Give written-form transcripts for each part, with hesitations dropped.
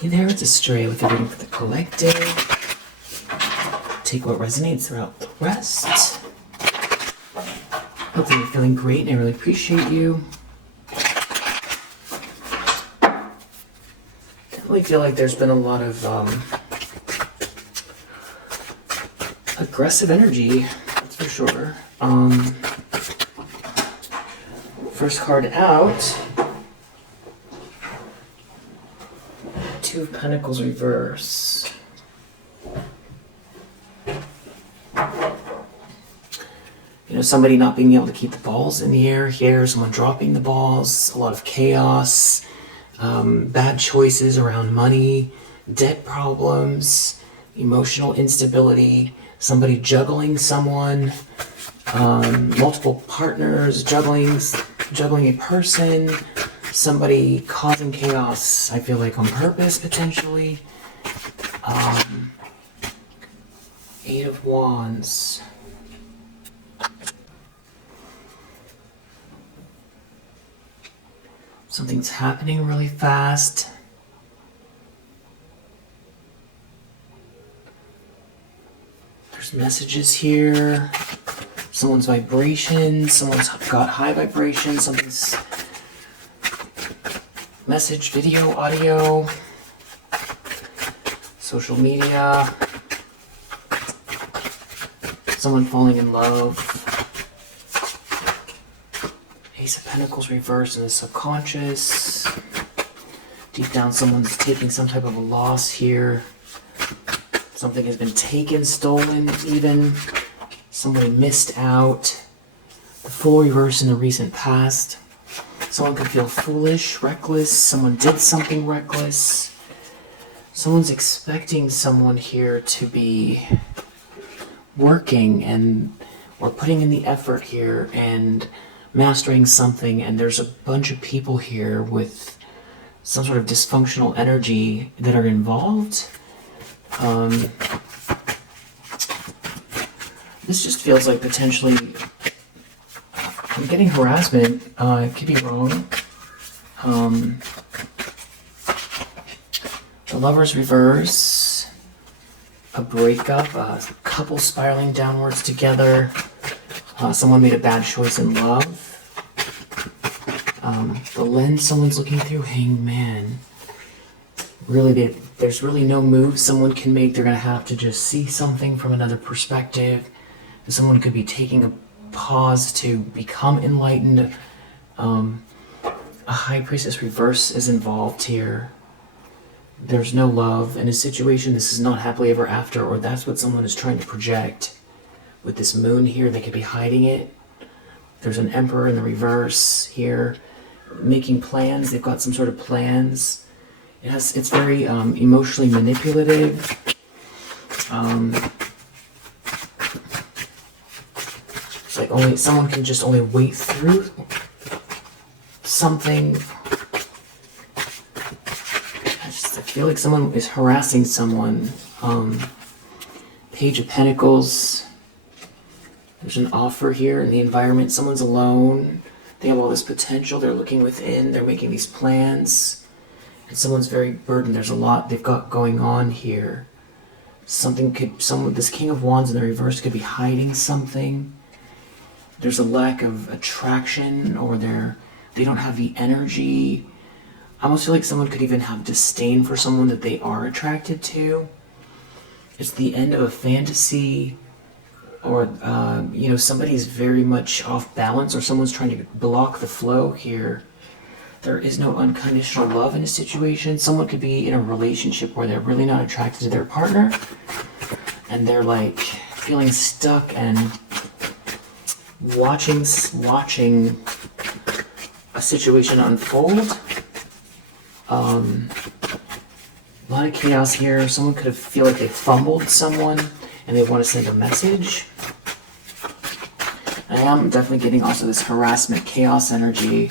Hey there, it's Astray with a reading for the collective. Take what resonates throughout the rest. Hopefully you're feeling great and I really appreciate you. Definitely feel like there's been a lot of aggressive energy, that's for sure. First card out. Two of Pentacles reverse. You know, somebody not being able to keep the balls in the air here, someone dropping the balls, a lot of chaos, bad choices around money, debt problems, emotional instability, somebody juggling someone, multiple partners, juggling a person, somebody causing chaos, I feel like on purpose, potentially. Eight of Wands. Something's happening really fast. There's messages here. Someone's vibration, someone's got high vibration, something's message, video, audio, social media, someone falling in love, Ace of Pentacles reversed in the subconscious, deep down someone's taking some type of a loss here, something has been taken, stolen even, somebody missed out, the Fool reverse in the recent past. Someone could feel foolish, reckless, someone did something reckless. Someone's expecting someone here to be working and or putting in the effort here and mastering something, and there's a bunch of people here with some sort of dysfunctional energy that are involved. This just feels like potentially I'm getting harassment. I could be wrong. The Lover's reverse. A breakup. A couple spiraling downwards together. Someone made a bad choice in love. The lens someone's looking through. Hangman. Really, there's really no move someone can make. They're going to have to just see something from another perspective. And someone could be taking a pause to become enlightened. A High Priestess reverse is involved here. There's no love in a situation. This is not happily ever after, or that's what someone is trying to project. With this moon here, they could be hiding it. There's an Emperor in the reverse here, making plans. They've got some sort of plans. It's very emotionally manipulative. It's like only someone can just only wait through something. I feel like someone is harassing someone. Page of Pentacles. There's an offer here in the environment. Someone's alone. They have all this potential. They're looking within. They're making these plans. And someone's very burdened. There's a lot they've got going on here. This King of Wands in the reverse could be hiding something. There's a lack of attraction, or they don't have the energy. I almost feel like someone could even have disdain for someone that they are attracted to. It's the end of a fantasy, or somebody's very much off balance, or someone's trying to block the flow here. There is no unconditional love in a situation. Someone could be in a relationship where they're really not attracted to their partner, and they're like feeling stuck and watching a situation unfold. A lot of chaos here. Someone could feel like they fumbled someone and they want to send a message. I am definitely getting also this harassment, chaos energy.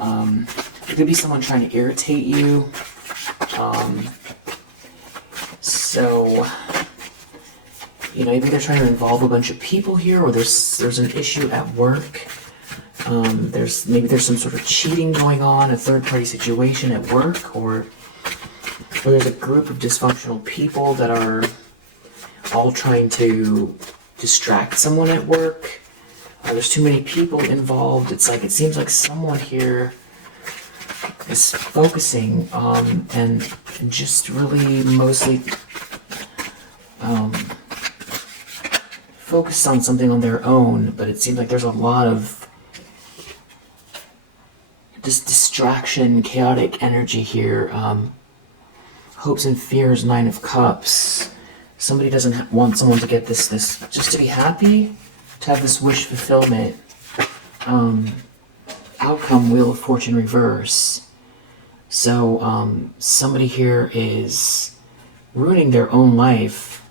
It could be someone trying to irritate you. Maybe they're trying to involve a bunch of people here, or there's an issue at work. There's some sort of cheating going on, a third-party situation at work, or Or there's a group of dysfunctional people that are all trying to distract someone at work. There's too many people involved. It's like, it seems like someone here is focusing and just really mostly focused on something on their own, but it seems like there's a lot of just distraction, chaotic energy here. Hopes and fears, 9 of Cups. Somebody doesn't want someone to get this just to be happy, to have this wish fulfillment. Outcome, Wheel of Fortune reverse. So somebody here is ruining their own life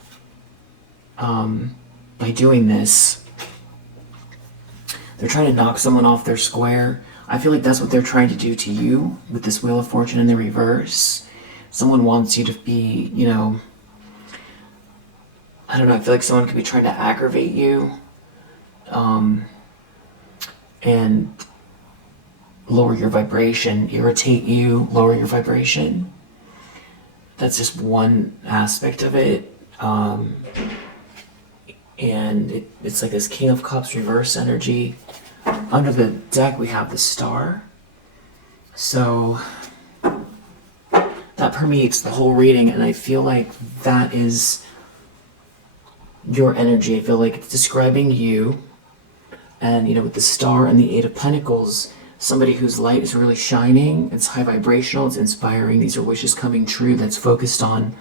by doing this. They're trying to knock someone off their square. I feel like that's what they're trying to do to you with this Wheel of Fortune in the reverse. Someone wants you to be, you know, I don't know, I feel like someone could be trying to aggravate you and lower your vibration, irritate you, lower your vibration. That's just one aspect of it. And it's like this King of Cups reverse energy. Under the deck we have the Star. So that permeates the whole reading, and I feel like that is your energy. I feel like it's describing you, and you know, with the Star and the 8 of Pentacles, somebody whose light is really shining, it's high vibrational, it's inspiring, these are wishes coming true, that's focused on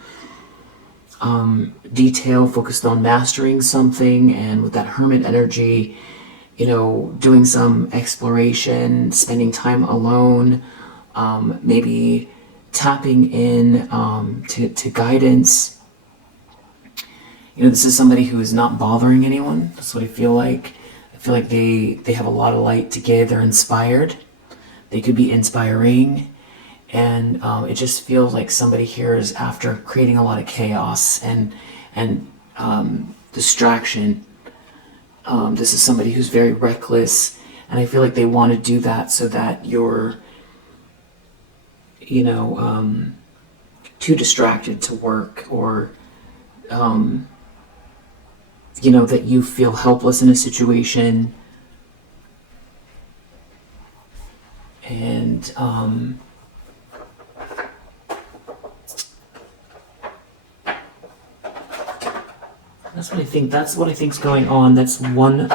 detail, focused on mastering something, and with that Hermit energy, you know, doing some exploration, spending time alone, maybe tapping in to guidance. You know, this is somebody who is not bothering anyone. That's what I feel like. I feel like they have a lot of light to give. They're inspired. They could be inspiring. And it just feels like somebody here is after creating a lot of chaos and distraction. This is somebody who's very reckless. And I feel like they want to do that so that you're, you know, too distracted to work, or you know, that you feel helpless in a situation, and that's what I think. That's what I think's going on. That's one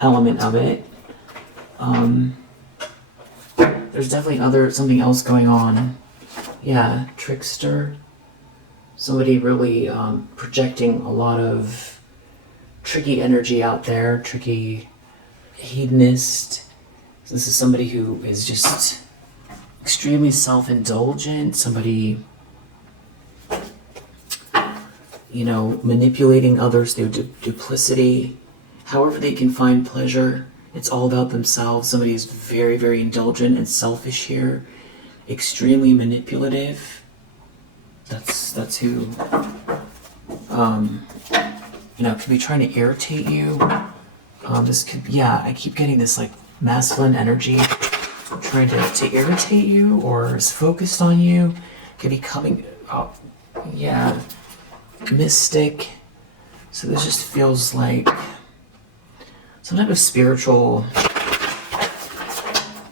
element of it. There's definitely something else going on. Yeah, trickster. Somebody really projecting a lot of tricky energy out there, tricky hedonist. So this is somebody who is just extremely self-indulgent, somebody, you know, manipulating others through duplicity, however they can find pleasure. It's all about themselves. Somebody is very, very indulgent and selfish here, extremely manipulative. That's who, you know, could be trying to irritate you. This could, yeah, I keep getting this like masculine energy trying to irritate you, or is focused on you. Could be coming, oh, yeah, mystic. So this just feels like some type of spiritual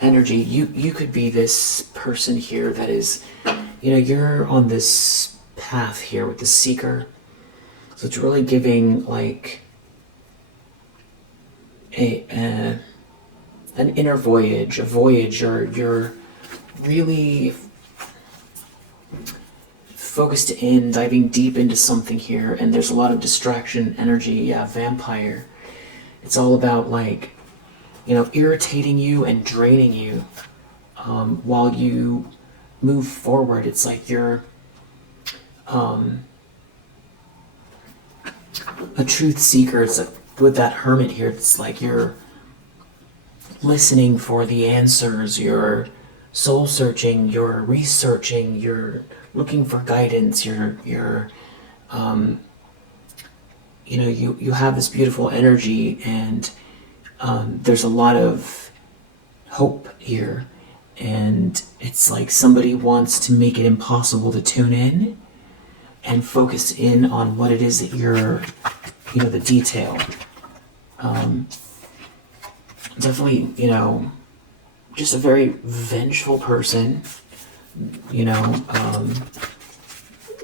energy. You could be this person here that is, you know, you're on this path here with the Seeker. So it's really giving like an inner voyage, a voyage, or you're really focused in, diving deep into something here, and there's a lot of distraction energy. Yeah, vampire. It's all about like, you know, irritating you and draining you while you move forward. It's like you're a truth seeker. It's like, with that Hermit here, it's like you're listening for the answers, you're soul searching, you're researching, you're looking for guidance, you're you know, you have this beautiful energy, and there's a lot of hope here, And it's like somebody wants to make it impossible to tune in and focus in on what it is that you're, the detail. Definitely, just a very vengeful person.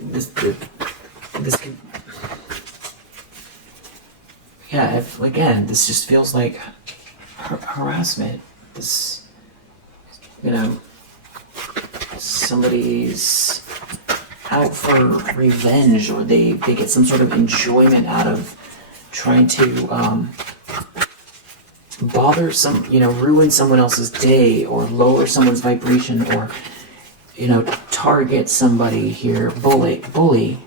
This could, again, this just feels like harassment. This, somebody's out for revenge, or they get some sort of enjoyment out of trying to bother ruin someone else's day, or lower someone's vibration, or target somebody here. Bully,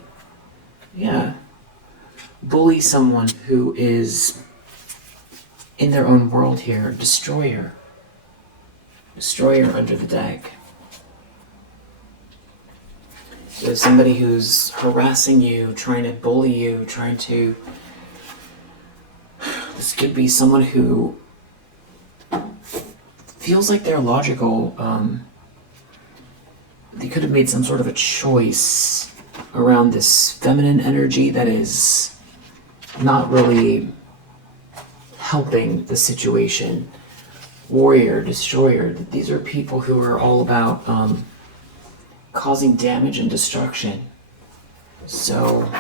yeah, bully someone who is in their own world here. Destroyer under the deck. There's somebody who's harassing you, trying to bully you, this could be someone who feels like they're logical. They could have made some sort of a choice around this feminine energy that is not really helping the situation. Warrior, destroyer. These are people who are all about causing damage and destruction. So,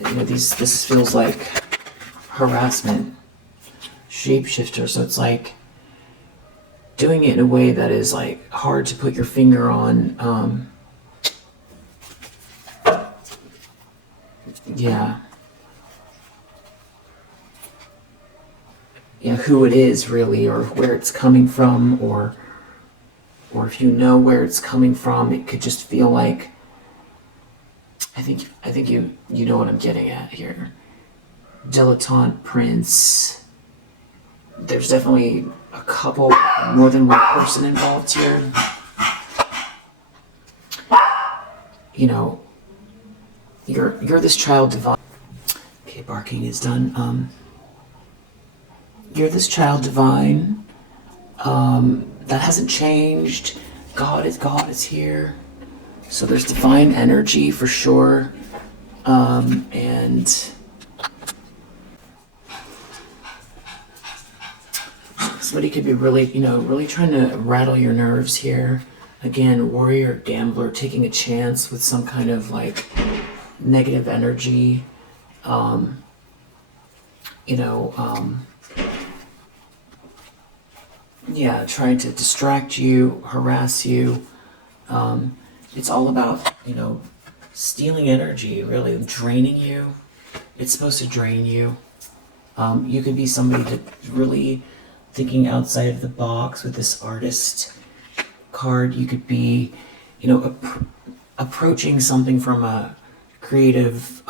this feels like harassment, shapeshifter. So it's like doing it in a way that is like hard to put your finger on. Who it is really, or where it's coming from, or if you know where it's coming from, it could just feel like, I think you know what I'm getting at here. Dilettante prince. There's definitely a couple, more than one person involved here. You're this child divine. Okay, barking is done. You're this child divine. That hasn't changed. God is here. So there's divine energy for sure. And somebody could be really trying to rattle your nerves here. Again, warrior, gambler, taking a chance with some kind of like negative energy. Trying to distract you, harass you. It's all about, stealing energy, really, draining you. It's supposed to drain you. You could be somebody that's really thinking outside of the box with this artist card. You could be, approaching something from a creative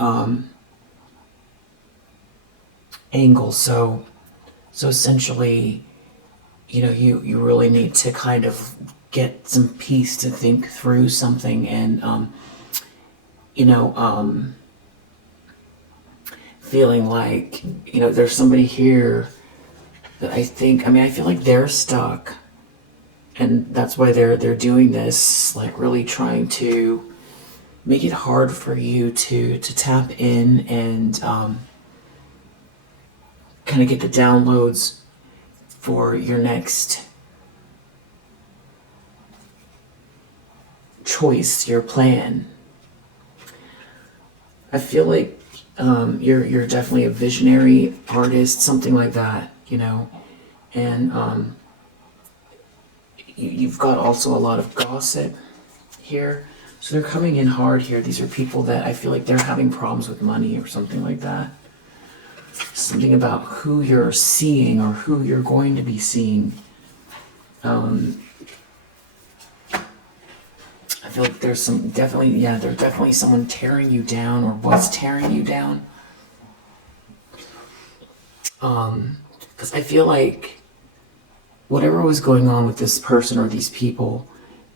angle. So essentially, you really need to kind of get some peace to think through something, and feeling like there's somebody here that I feel like they're stuck, and that's why they're doing this, like really trying to make it hard for you to tap in and kind of get the downloads for your next choice, your plan. I feel like you're definitely a visionary artist, something like that, and you've got also a lot of gossip here. So they're coming in hard here. These are people that I feel like they're having problems with money or something like that. Something about who you're seeing or who you're going to be seeing. I feel like there's definitely someone tearing you down, or was tearing you down. Because I feel like whatever was going on with this person or these people,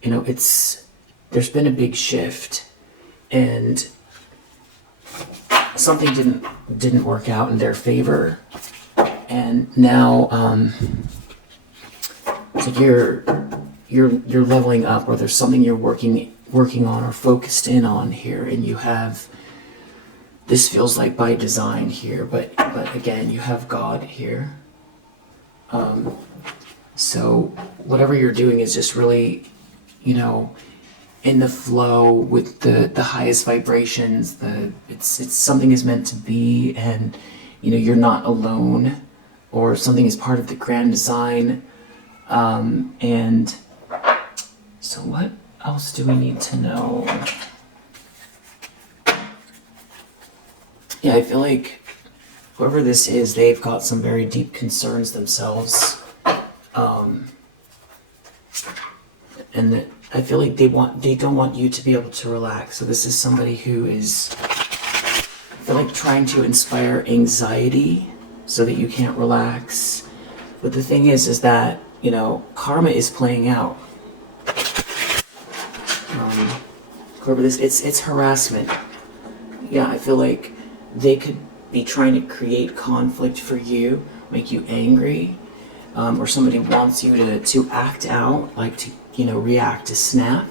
there's been a big shift, and something didn't work out in their favor, and now it's like you're leveling up, or there's something you're working on or focused in on here, and you have, this feels like by design here, but again, you have God here. So whatever you're doing is just really, you know, in the flow with the highest vibrations. It's something is meant to be, and you know, you're not alone, or something is part of the grand design. And so what else do we need to know? Yeah, I feel like whoever this is, they've got some very deep concerns themselves. And that I feel like they don't want you to be able to relax. So this is somebody who is, I feel like, trying to inspire anxiety so that you can't relax. But the thing is that, you know, karma is playing out. It's harassment. Yeah, I feel like they could be trying to create conflict for you, make you angry, or somebody wants you to act out, like to, you know, react, to snap,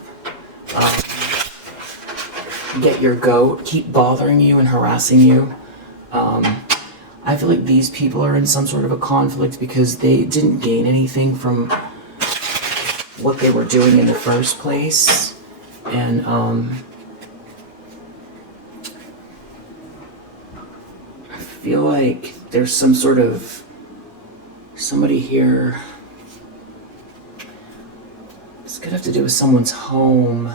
get your goat, keep bothering you and harassing you. I feel like these people are in some sort of a conflict because they didn't gain anything from what they were doing in the first place. And I feel like there's some sort of somebody here. This could have to do with someone's home.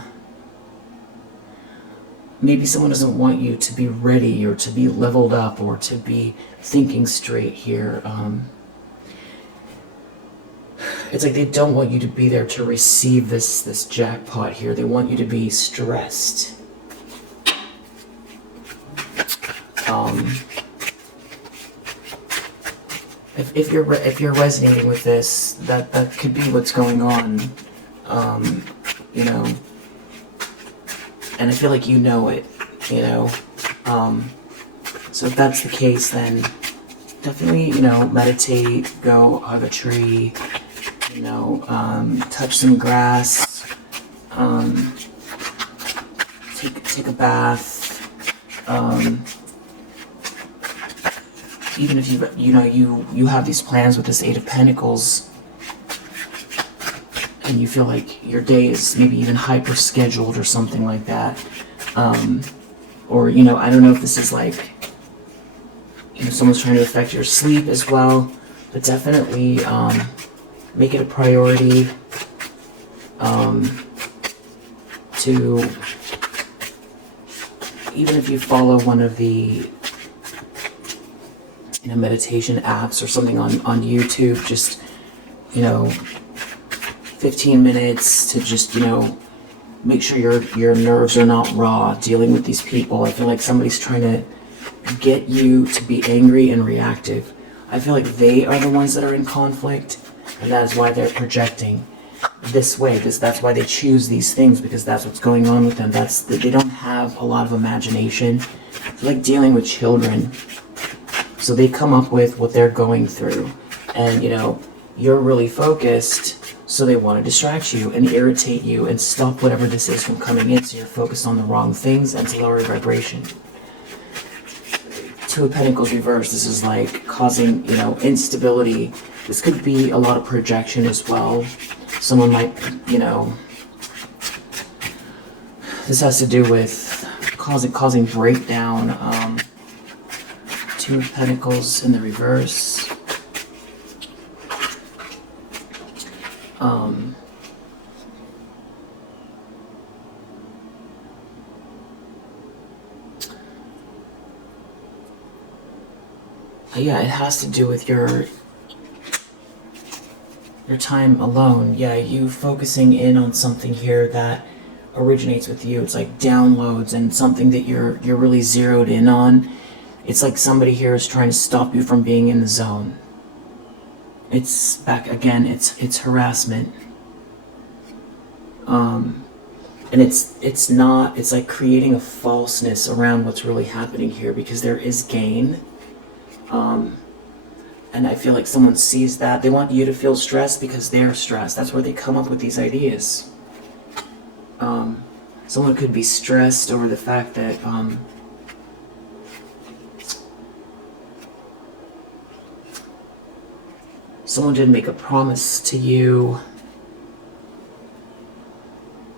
Maybe someone doesn't want you to be ready, or to be leveled up, or to be thinking straight here. It's like they don't want you to be there to receive this jackpot here. They want you to be stressed. If you're resonating with this, that could be what's going on. You know, and I feel like you know it, you know. So if that's the case, then definitely, you know, meditate, go hug a tree, you know, touch some grass, take a bath. Even if you have these plans with this Eight of Pentacles, and you feel like your day is maybe even hyper scheduled or something like that, or, you know, I don't know if this is like, you know, someone's trying to affect your sleep as well, but definitely make it a priority to, even if you follow one of the, you know, meditation apps or something on YouTube, just, you know, 15 minutes to just, you know, make sure your nerves are not raw dealing with these people. I feel like somebody's trying to get you to be angry and reactive. I feel like they are the ones that are in conflict, and that is why they're projecting this way. That's why they choose these things, because that's what's going on with them. They don't have a lot of imagination. They're like dealing with children. So they come up with what they're going through, and, you know, you're really focused, so they want to distract you and irritate you and stop whatever this is from coming in, so you're focused on the wrong things and to lower your vibration. Two of Pentacles reversed, this is like causing, you know, instability. This could be a lot of projection as well. Someone might, you know, this has to do with causing breakdown. Two of Pentacles in the reverse. Yeah, it has to do with your time alone. Yeah, you focusing in on something here that originates with you. It's like downloads and something that you're really zeroed in on. It's like somebody here is trying to stop you from being in the zone. It's back again, it's harassment. And it's like creating a falseness around what's really happening here, because there is gain. And I feel like someone sees that. They want you to feel stressed because they're stressed. That's where they come up with these ideas. Someone could be stressed over the fact that someone didn't make a promise to you,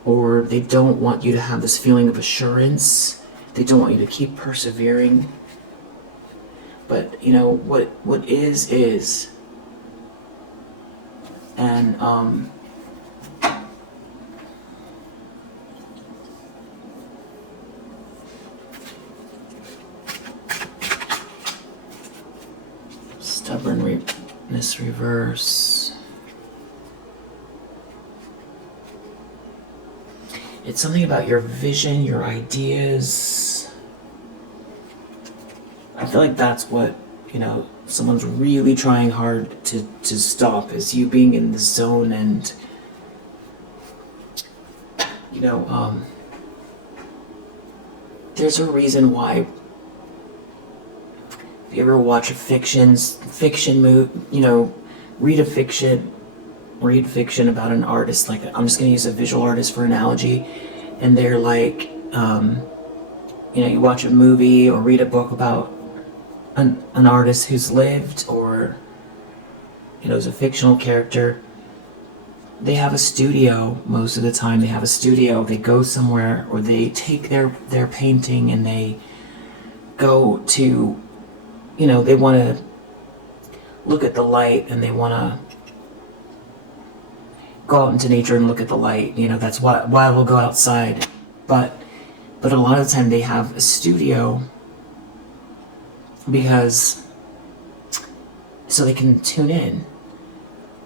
or they don't want you to have this feeling of assurance. They don't want you to keep persevering. But, you know, what is. And, stubbornness reverse. It's something about your vision, your ideas. I feel like that's what, you know, someone's really trying hard to stop, is you being in the zone. And, you know, there's a reason why. If you ever watch a fiction movie, you know, read fiction about an artist. Like, I'm just going to use a visual artist for analogy. And they're like, you know, you watch a movie or read a book about an artist who's lived, or, you know, is a fictional character. They have a studio most of the time. They have a studio. They go somewhere, or they take their painting and they go to, you know, they want to look at the light, and they want to go out into nature and look at the light. You know, that's why we'll go outside. But a lot of the time they have a studio because so they can tune in.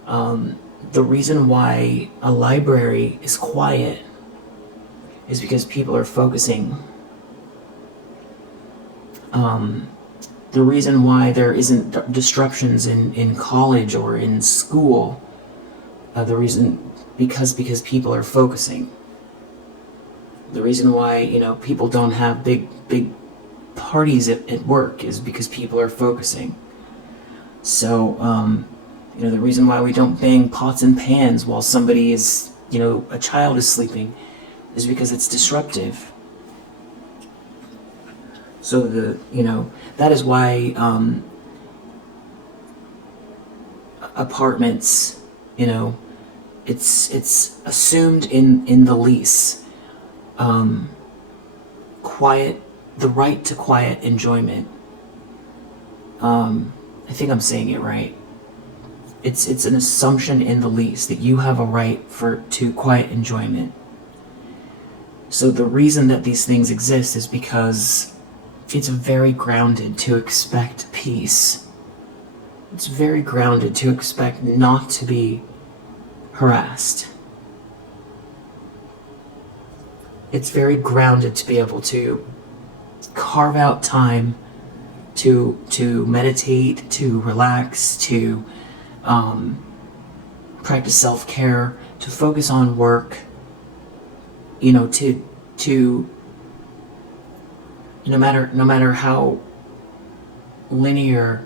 The reason why a library is quiet is because people are focusing. The reason why there isn't disruptions in college or in school, because people are focusing. The reason why, you know, people don't have big parties at work is because people are focusing. So, you know, the reason why we don't bang pots and pans while somebody is, you know, a child is sleeping, is because it's disruptive. So you know, that is why apartments, you know, it's assumed in the lease, quiet, the right to quiet enjoyment. I think I'm saying it right. It's an assumption in the lease that you have a right to quiet enjoyment. So the reason that these things exist is because it's very grounded to expect peace. It's very grounded to expect not to be harassed. It's very grounded to be able to carve out time to meditate, to relax, to practice self-care, to focus on work, you know, to no matter how linear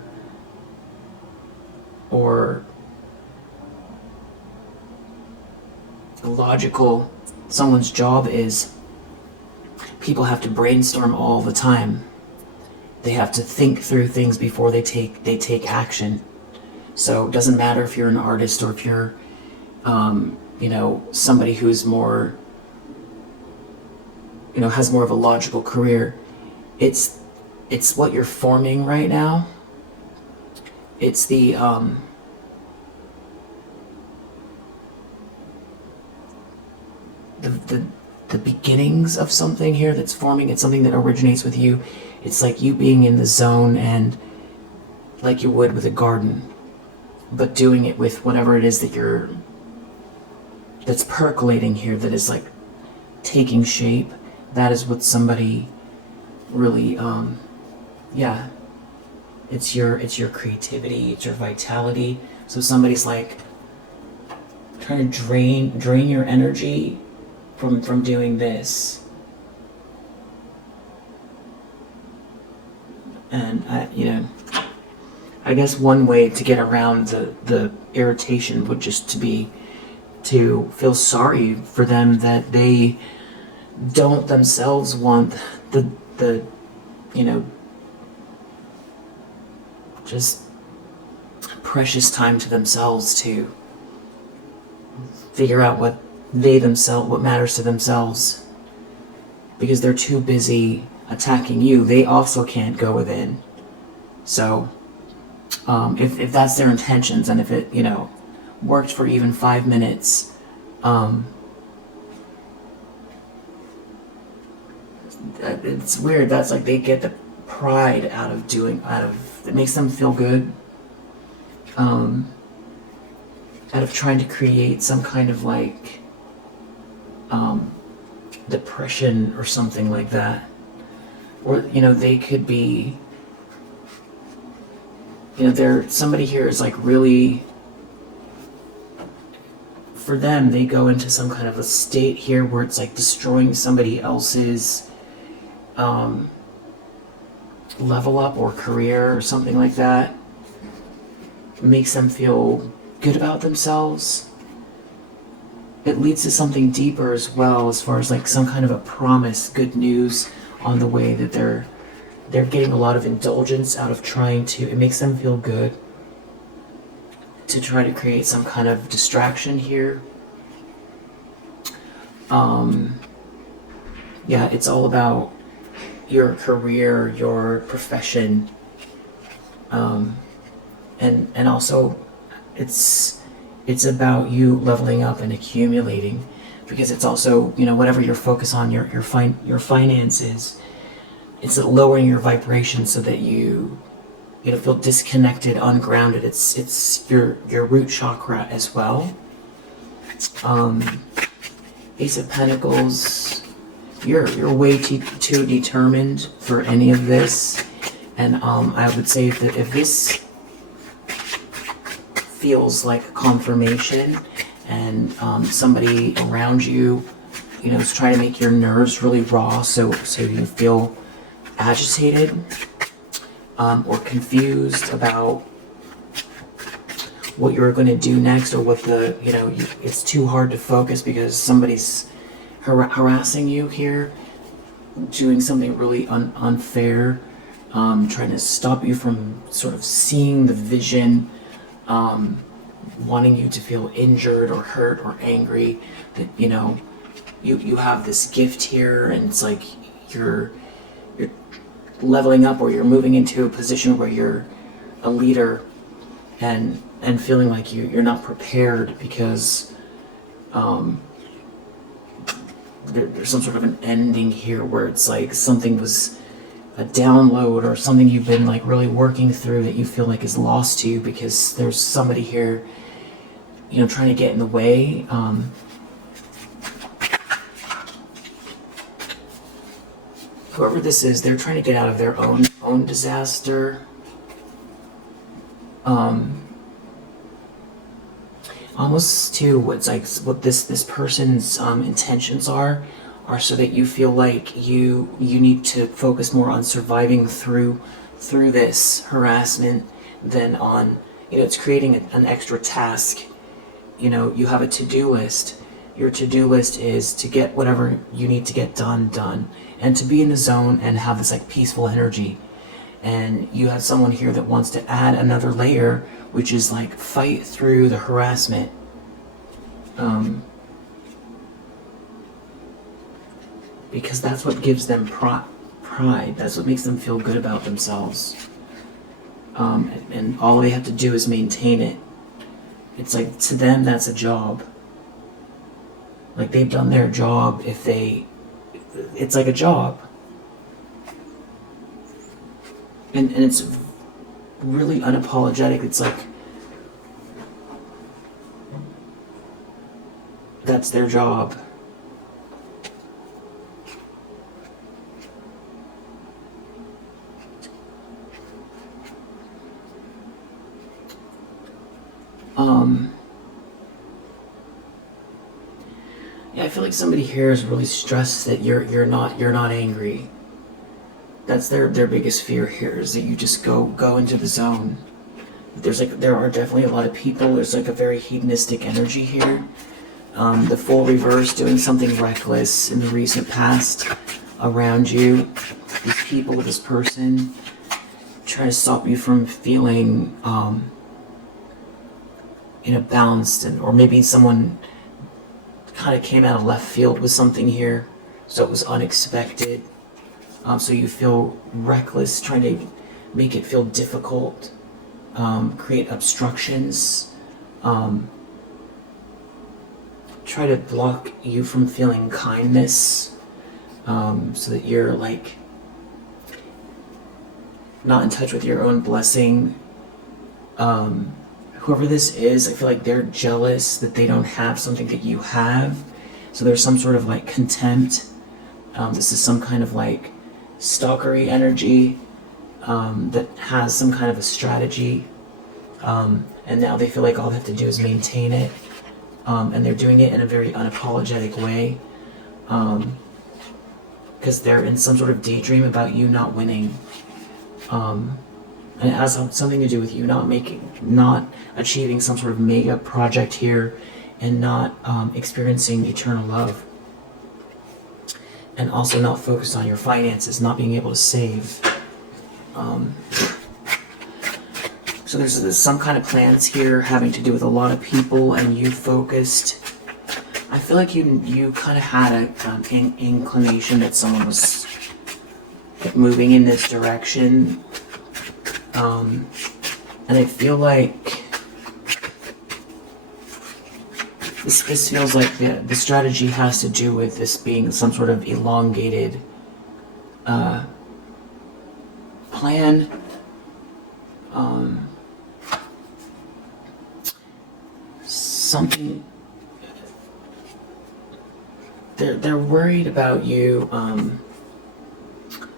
or logical someone's job is, people have to brainstorm all the time. They have to think through things before they take action. So it doesn't matter if you're an artist or if you're you know, somebody who's more, you know, has more of a logical career. It's what you're forming right now. It's the beginnings of something here that's forming. It's something that originates with you. It's like you being in the zone, and like you would with a garden, but doing it with whatever it is that's percolating here, that is like taking shape. That is what somebody really, yeah, it's your creativity, it's your vitality. So somebody's like trying to drain your energy from doing this. And you know, I guess one way to get around the irritation would just to feel sorry for them that they don't themselves want the just precious time to themselves to figure out what matters to themselves, because they're too busy attacking you. They also can't go within. So if that's their intentions, and if it worked for even 5 minutes, it's weird. That's like they get the pride out of it makes them feel good, out of trying to create some kind of depression or something like that. Or they could be, somebody here is really, for them, they go into some kind of a state here where it's destroying somebody else's level up or career or something like that. It makes them feel good about themselves. It leads to something deeper as well, as far as some kind of a promise, good news on the way, that they're getting a lot of indulgence out of trying to, it makes them feel good to try to create some kind of distraction here. Yeah, it's all about your career, your profession, and also it's about you leveling up and accumulating, because it's also whatever you're focused on, your finances, it's lowering your vibration so that you feel disconnected, ungrounded. It's your root chakra as well. Ace of Pentacles, you're way too determined for any of this, and I would say if this feels like confirmation, and somebody around you is trying to make your nerves really raw, so you feel agitated or confused about what you're going to do next, or what it's too hard to focus because somebody's harassing you here, doing something really unfair, trying to stop you from sort of seeing the vision, wanting you to feel injured or hurt or angry, that you have this gift here, and it's you're leveling up, or you're moving into a position where you're a leader, and feeling like you're not prepared because there's some sort of an ending here where it's something was a download, or something you've been really working through that you feel is lost to you, because there's somebody here trying to get in the way. Whoever this is, they're trying to get out of their own disaster. Almost to what this person's intentions are so that you feel like you need to focus more on surviving through this harassment than on it's creating an extra task. You have a to-do list. Your to-do list is to get whatever you need to get done, and to be in the zone and have this peaceful energy. And you have someone here that wants to add another layer, which is fight through the harassment. Because that's what gives them pride. That's what makes them feel good about themselves. And all they have to do is maintain it. It's to them, that's a job. They've done their job. It's a job. And it's really unapologetic. It's that's their job. Yeah, I feel like somebody here is really stressed that you're not angry. That's their biggest fear here, is that you just go into the zone. there are definitely a lot of people. There's like a very hedonistic energy here. The full reverse, doing something reckless in the recent past around you. These people, this person, trying to stop you from feeling balanced, or maybe someone kind of came out of left field with something here, so it was unexpected. So you feel reckless, trying to make it feel difficult, create obstructions, try to block you from feeling kindness, so that you're like not in touch with your own blessing. Whoever this is, I feel like they're jealous that they don't have something that you have. So there's some sort of like contempt. This is some kind of like stalkery energy that has some kind of a strategy. And now they feel like all they have to do is maintain it. And they're doing it in a very unapologetic way. Because they're in some sort of daydream about you not winning. And it has something to do with you not achieving some sort of mega project here, and not experiencing eternal love. And also not focused on your finances, not being able to save. So there's some kind of plans here having to do with a lot of people and you focused. I feel like you kind of had an inclination that someone was moving in this direction. And I feel like this feels like the strategy has to do with this being some sort of elongated plan. Something they're worried about you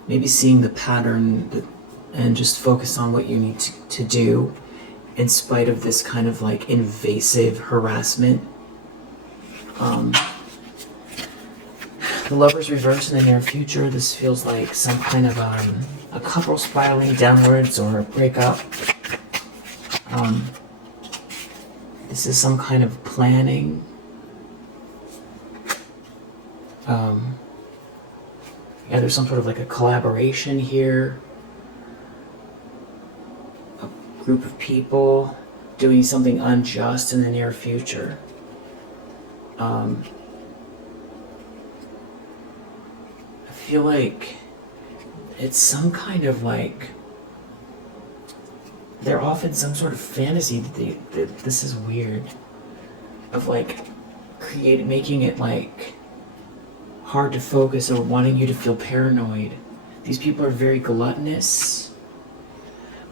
maybe seeing the pattern and just focus on what you need to do, in spite of this kind of like invasive harassment. The Lover's reverse in the near future. This feels like some kind of a couple spiraling downwards, or a breakup. This is some kind of planning. Yeah, there's some sort of like a collaboration here. A group of people doing something unjust in the near future. I feel like it's some kind of like, they're often some sort of fantasy that this is weird, of like making it like hard to focus, or wanting you to feel paranoid. These people are very gluttonous,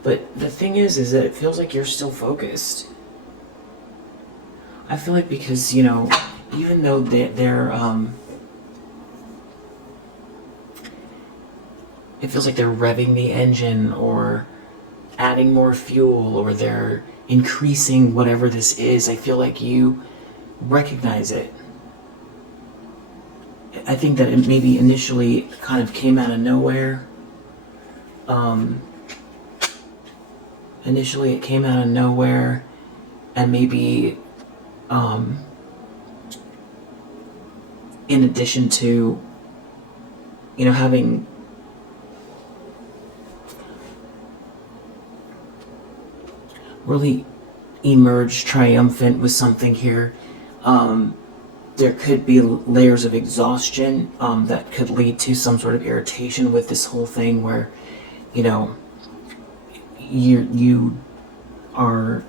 but the thing is that it feels like you're still focused. I feel like because, even though they're it feels like they're revving the engine, or adding more fuel, or they're increasing whatever this is, I feel like you recognize it. I think that it maybe initially kind of came out of nowhere. Initially it came out of nowhere, and maybe in addition to having really emerged triumphant with something here, there could be layers of exhaustion that could lead to some sort of irritation with this whole thing, where you've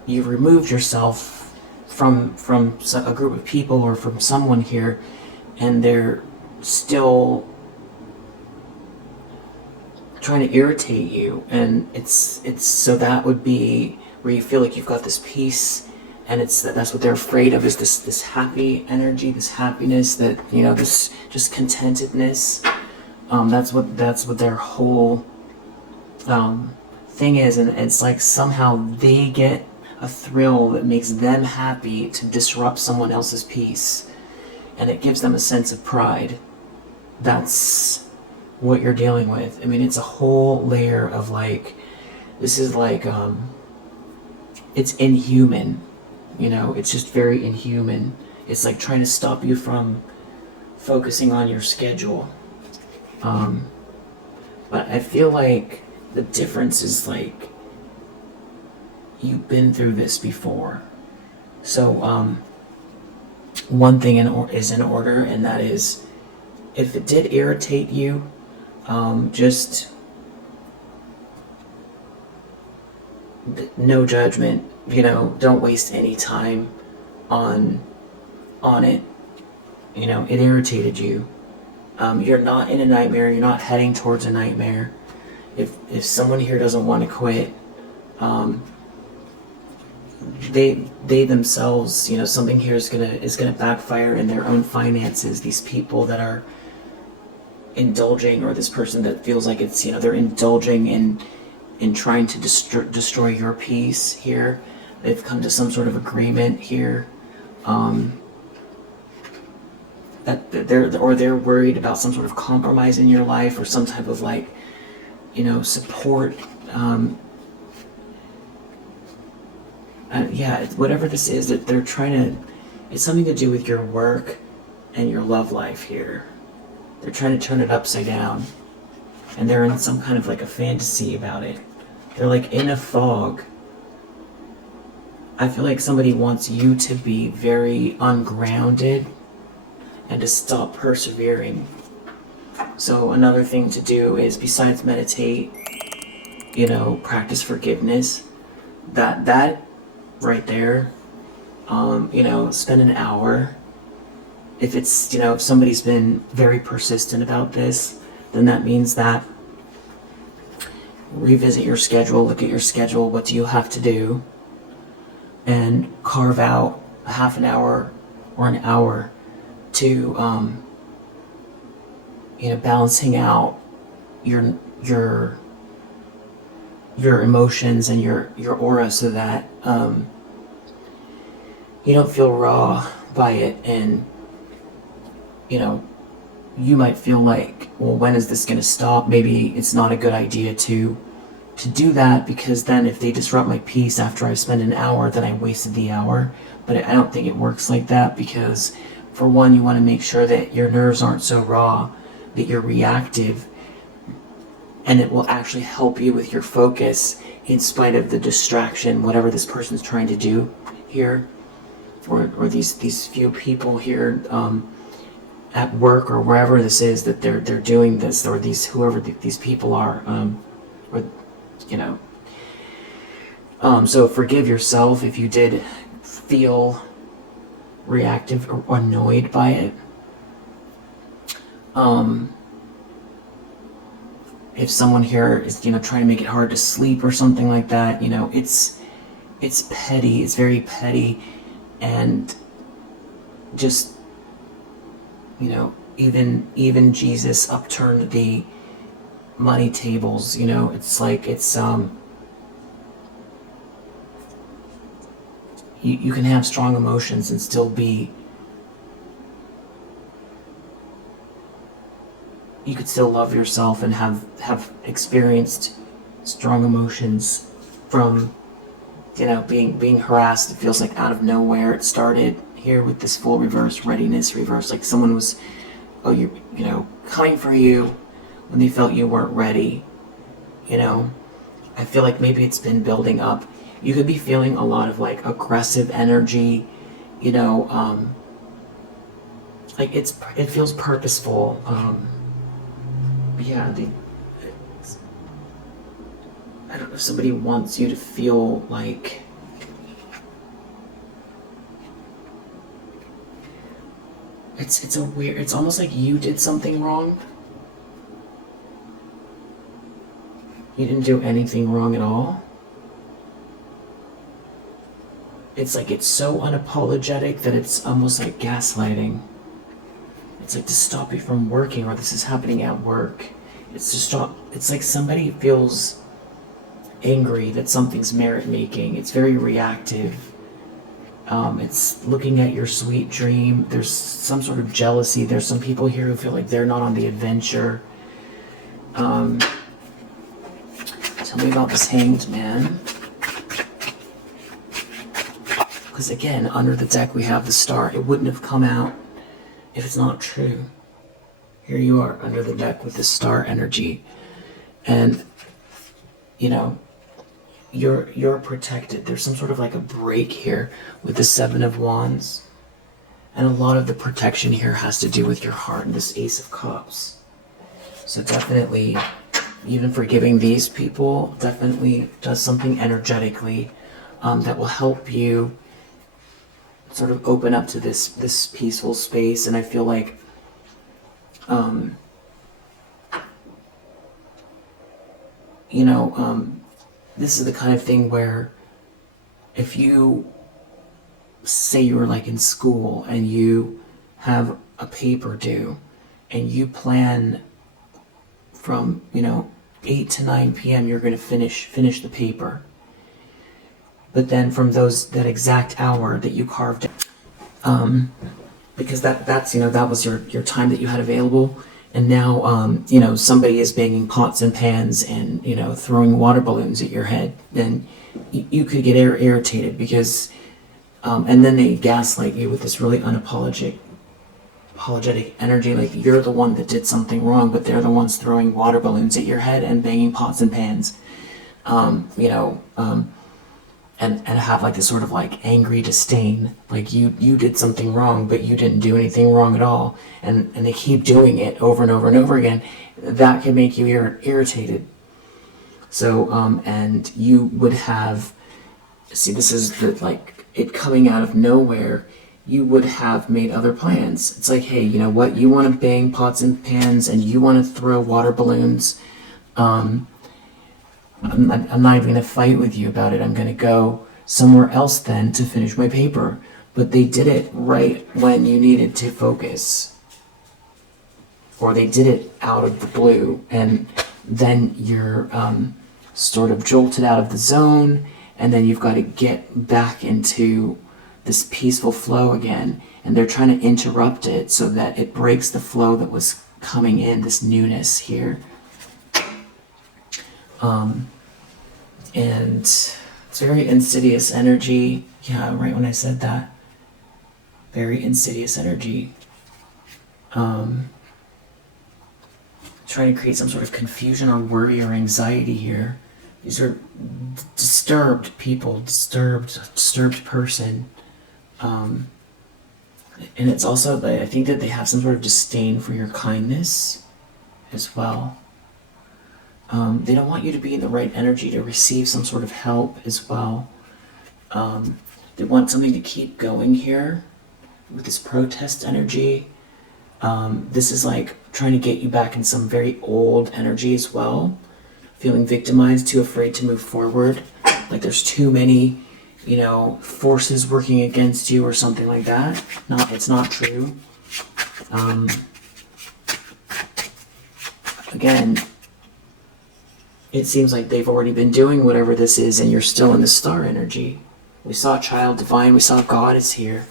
removed yourself from a group of people, or from someone here, and they're still trying to irritate you, and it's so that would be where you feel like you've got this peace, and that's what they're afraid of, is this happy energy, this happiness, that this just contentedness. That's what their whole thing is, and it's like somehow they get a thrill that makes them happy to disrupt someone else's peace, and it gives them a sense of pride. That's what you're dealing with. I mean, it's a whole layer of like, this is like it's inhuman. You know, it's just very inhuman. It's like trying to stop you from focusing on your schedule. But I feel like the difference is like you've been through this before. So one thing is in order, and that is, if it did irritate you, just no judgment. You know, don't waste any time on it. You know, it irritated you. You're not in a nightmare. You're not heading towards a nightmare. If someone here doesn't want to quit, they themselves, you know, something here is gonna backfire in their own finances. These people that are indulging, or this person that feels like it's, you know, they're indulging in trying to destroy your peace here. They've come to some sort of agreement here. That they're worried about some sort of compromise in your life, or some type of, like, you know, support. Yeah, whatever this is, that they're trying to, it's something to do with your work and your love life here. They're trying to turn it upside down, and they're in some kind of like a fantasy about it. They're like in a fog. I feel like somebody wants you to be very ungrounded and to stop persevering. So another thing to do is, besides meditate, you know, practice forgiveness. That right there, you know, spend an hour. If it's, you know, if somebody's been very persistent about this, then that means that revisit your schedule, look at your schedule, what do you have to do, and carve out a half an hour or an hour to, you know, balancing out your emotions and your aura, so that you don't feel raw by it. And, you know, you might feel like, well, when is this going to stop? Maybe it's not a good idea to do that, because then if they disrupt my peace after I spend an hour, then I wasted the hour. But I don't think it works like that, because for one, you want to make sure that your nerves aren't so raw that you're reactive, and it will actually help you with your focus in spite of the distraction, whatever this person's trying to do here, or these few people here at work or wherever this is that they're doing this, or whoever these people are, or, you know. So forgive yourself if you did feel reactive or annoyed by it. If someone here is, you know, trying to make it hard to sleep or something like that, you know, it's petty. It's very petty, and just, you know, even Jesus upturned the money tables. You know, it's like you can have strong emotions and still be. You could still love yourself and have experienced strong emotions from, you know, being harassed. It feels like out of nowhere. It started here with this full reverse, readiness reverse, like someone was, you know, coming for you when they felt you weren't ready. You know, I feel like maybe it's been building up. You could be feeling a lot of like aggressive energy, you know, like it feels purposeful. Yeah, I don't know, somebody wants you to feel like it's almost like you did something wrong. You didn't do anything wrong at all. It's like it's so unapologetic that it's almost like gaslighting. It's like to stop you from working, or this is happening at work. It's to stop. It's like somebody feels angry that something's merit making. It's very reactive. It's looking at your sweet dream. There's some sort of jealousy. There's some people here who feel like they're not on the adventure. Tell me about this Hanged Man. because again, under the deck we have the Star. It wouldn't have come out if it's not true. Here you are under the deck with the Star energy. And, you know, you're protected. There's some sort of like a break here with the Seven of Wands. And a lot of the protection here has to do with your heart and this Ace of Cups. So definitely, even forgiving these people definitely does something energetically that will help you sort of open up to this peaceful space. And I feel like this is the kind of thing where if you say you were like in school and you have a paper due and you plan from 8 to 9 p.m. you're going to finish the paper, but then from that exact hour that you carved because that's that was your time that you had available, and now somebody is banging pots and pans and throwing water balloons at your head, then you could get irritated because and then they gaslight you with this really apologetic energy, like you're the one that did something wrong, but they're the ones throwing water balloons at your head and banging pots and pans, and have like this sort of like angry disdain, like you did something wrong, but you didn't do anything wrong at all, and they keep doing it over and over and over again. That can make you irritated. So and you would have, this is like it coming out of nowhere. You would have made other plans. It's like, hey, you know what? You want to bang pots and pans and you want to throw water balloons. I'm not even going to fight with you about it. I'm going to go somewhere else then to finish my paper. But they did it right when you needed to focus. Or they did it out of the blue. And then you're sort of jolted out of the zone. And then you've got to get back into this peaceful flow again, and they're trying to interrupt it so that it breaks the flow that was coming in, this newness here. And it's very insidious energy. Yeah, right when I said that. Very insidious energy. Trying to create some sort of confusion or worry or anxiety here. These are disturbed people, disturbed person. And it's also, I think that they have some sort of disdain for your kindness as well. They don't want you to be in the right energy to receive some sort of help as well. They want something to keep going here with this protest energy. This is like trying to get you back in some very old energy as well. Feeling victimized, too afraid to move forward. Like there's too many forces working against you or something like that. It's not true. Again, it seems like they've already been doing whatever this is and you're still in the Star energy. We saw Child Divine, we saw God is here.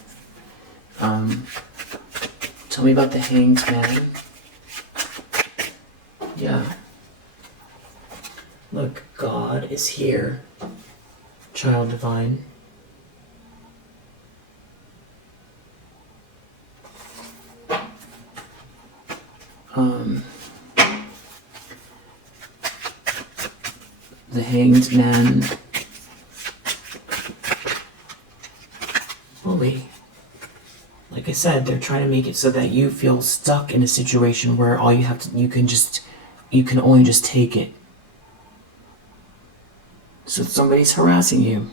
Tell me about the Hanged Man. Yeah. Look, God is here. Child Divine. The Hanged Man. Bully. Like I said, they're trying to make it so that you feel stuck in a situation where all you have to, you can only just take it. So somebody's harassing you.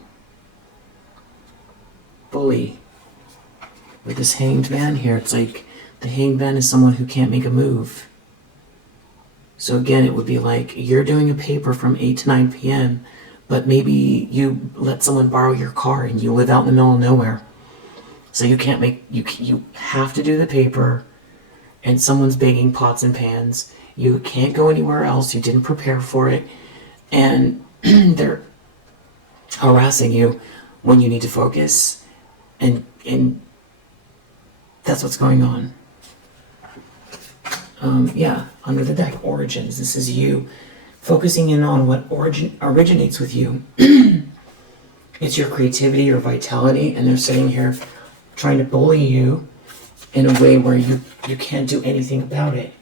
Bully. With this Hanged Man here, it's like the Hanged Man is someone who can't make a move. So again, it would be like you're doing a paper from 8 to 9 p.m., but maybe you let someone borrow your car and you live out in the middle of nowhere. So you can't you have to do the paper, and someone's banging pots and pans. You can't go anywhere else. You didn't prepare for it. And they're harassing you when you need to focus. And that's what's going on. Yeah, under the deck, origins. This is you focusing in on what originates with you. It's your creativity, your vitality, and they're sitting here trying to bully you in a way where you can't do anything about it.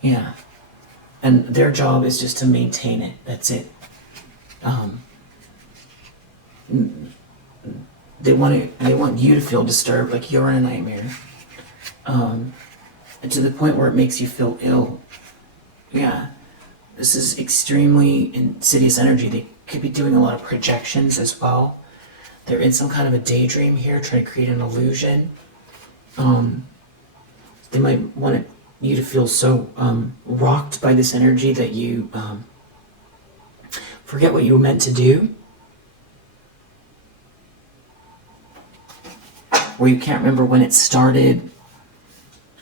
Yeah. And their job is just to maintain it. That's it. They want you to feel disturbed, like you're in a nightmare. And to the point where it makes you feel ill. Yeah. This is extremely insidious energy. They could be doing a lot of projections as well. They're in some kind of a daydream here, trying to create an illusion. They might want you to feel so rocked by this energy that you forget what you were meant to do. Or you can't remember when it started.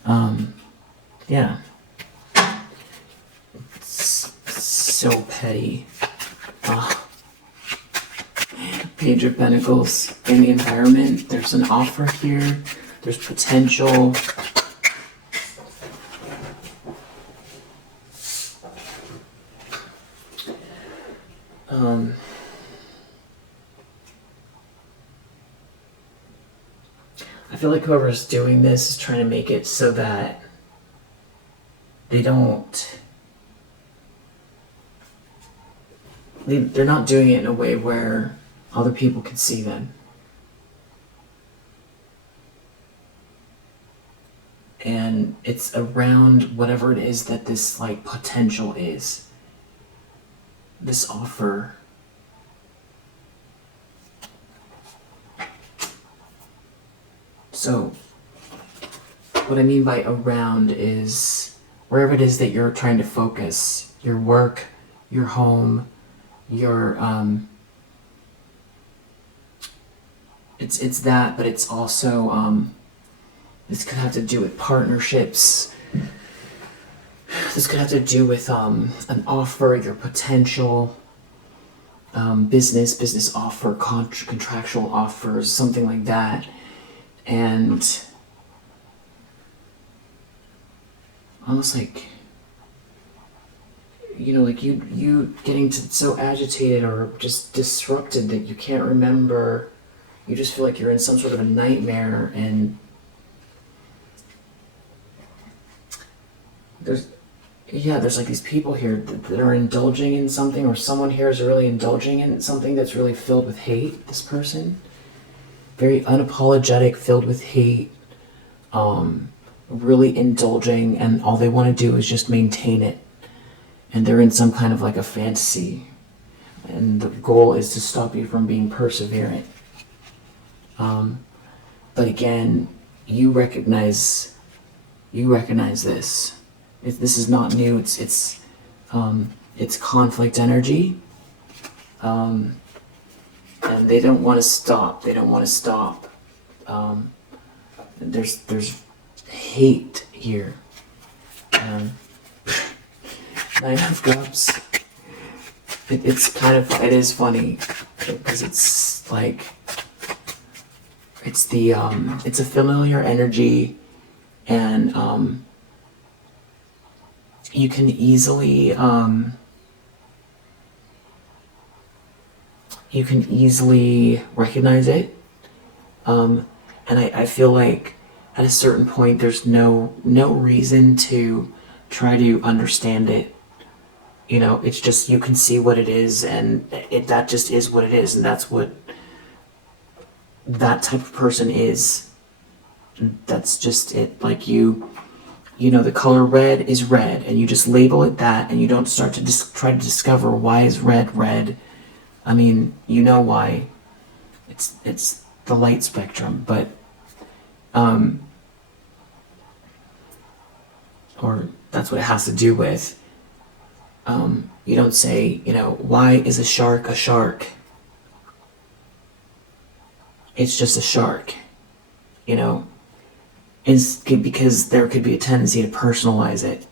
Yeah. It's so petty. Page of Pentacles in the environment. There's an offer here. There's potential. I feel like whoever's doing this is trying to make it so that they don't... They're not doing it in a way where other people can see them. And it's around whatever it is that this like potential is. This offer. So, what I mean by around is wherever it is that you're trying to focus, your work, your home, your it's that, but it's also this could have to do with partnerships. This could have to do with an offer, your potential, business offer, contractual offers, something like that. And almost like, you know, like you getting so agitated or just disrupted that you can't remember. You just feel like you're in some sort of a nightmare, and there's like these people here that are indulging in something, or someone here is really indulging in something that's really filled with hate. This person, very unapologetic, filled with hate, really indulging, and all they want to do is just maintain it. And they're in some kind of like a fantasy, and the goal is to stop you from being perseverant. But again, you recognize this. This is not new. It's conflict energy, and they don't want to stop. They don't want to stop. There's hate here. Nine of Cups. It is funny because it's like it's a familiar energy, and you can easily recognize it, and I feel like at a certain point there's no reason to try to understand it. You know, it's just, you can see what it is, and that just is what it is, and that's what that type of person is. That's just it. Like you know, the color red is red, and you just label it that, and you don't start to try to discover why is red red. I mean, you know why. It's the light spectrum, but or that's what it has to do with. You don't say, you know, why is a shark a shark? It's just a shark, you know. It's because there could be a tendency to personalize it.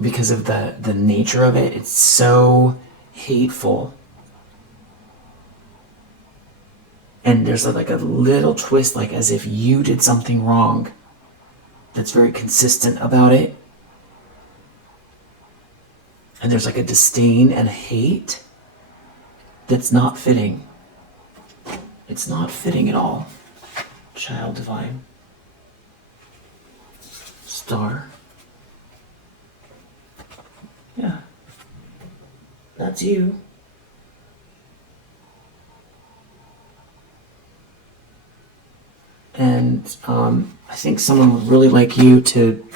Because of the nature of it, it's so hateful. And there's like a little twist, like as if you did something wrong, that's very consistent about it. And there's like a disdain and a hate that's not fitting. It's not fitting at all. Child divine. Star. Yeah. That's you. And I think someone would really like you to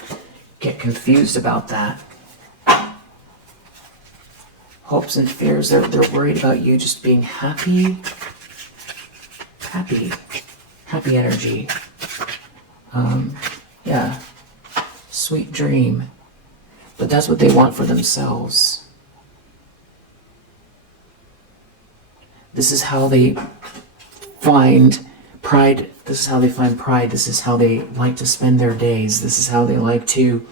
get confused about that. Hopes and fears, they're worried about you just being happy. Happy energy. Yeah. Sweet dream. But that's what they want for themselves. This is how they find pride. This is how they find pride. This is how they like to spend their days. This is how they like to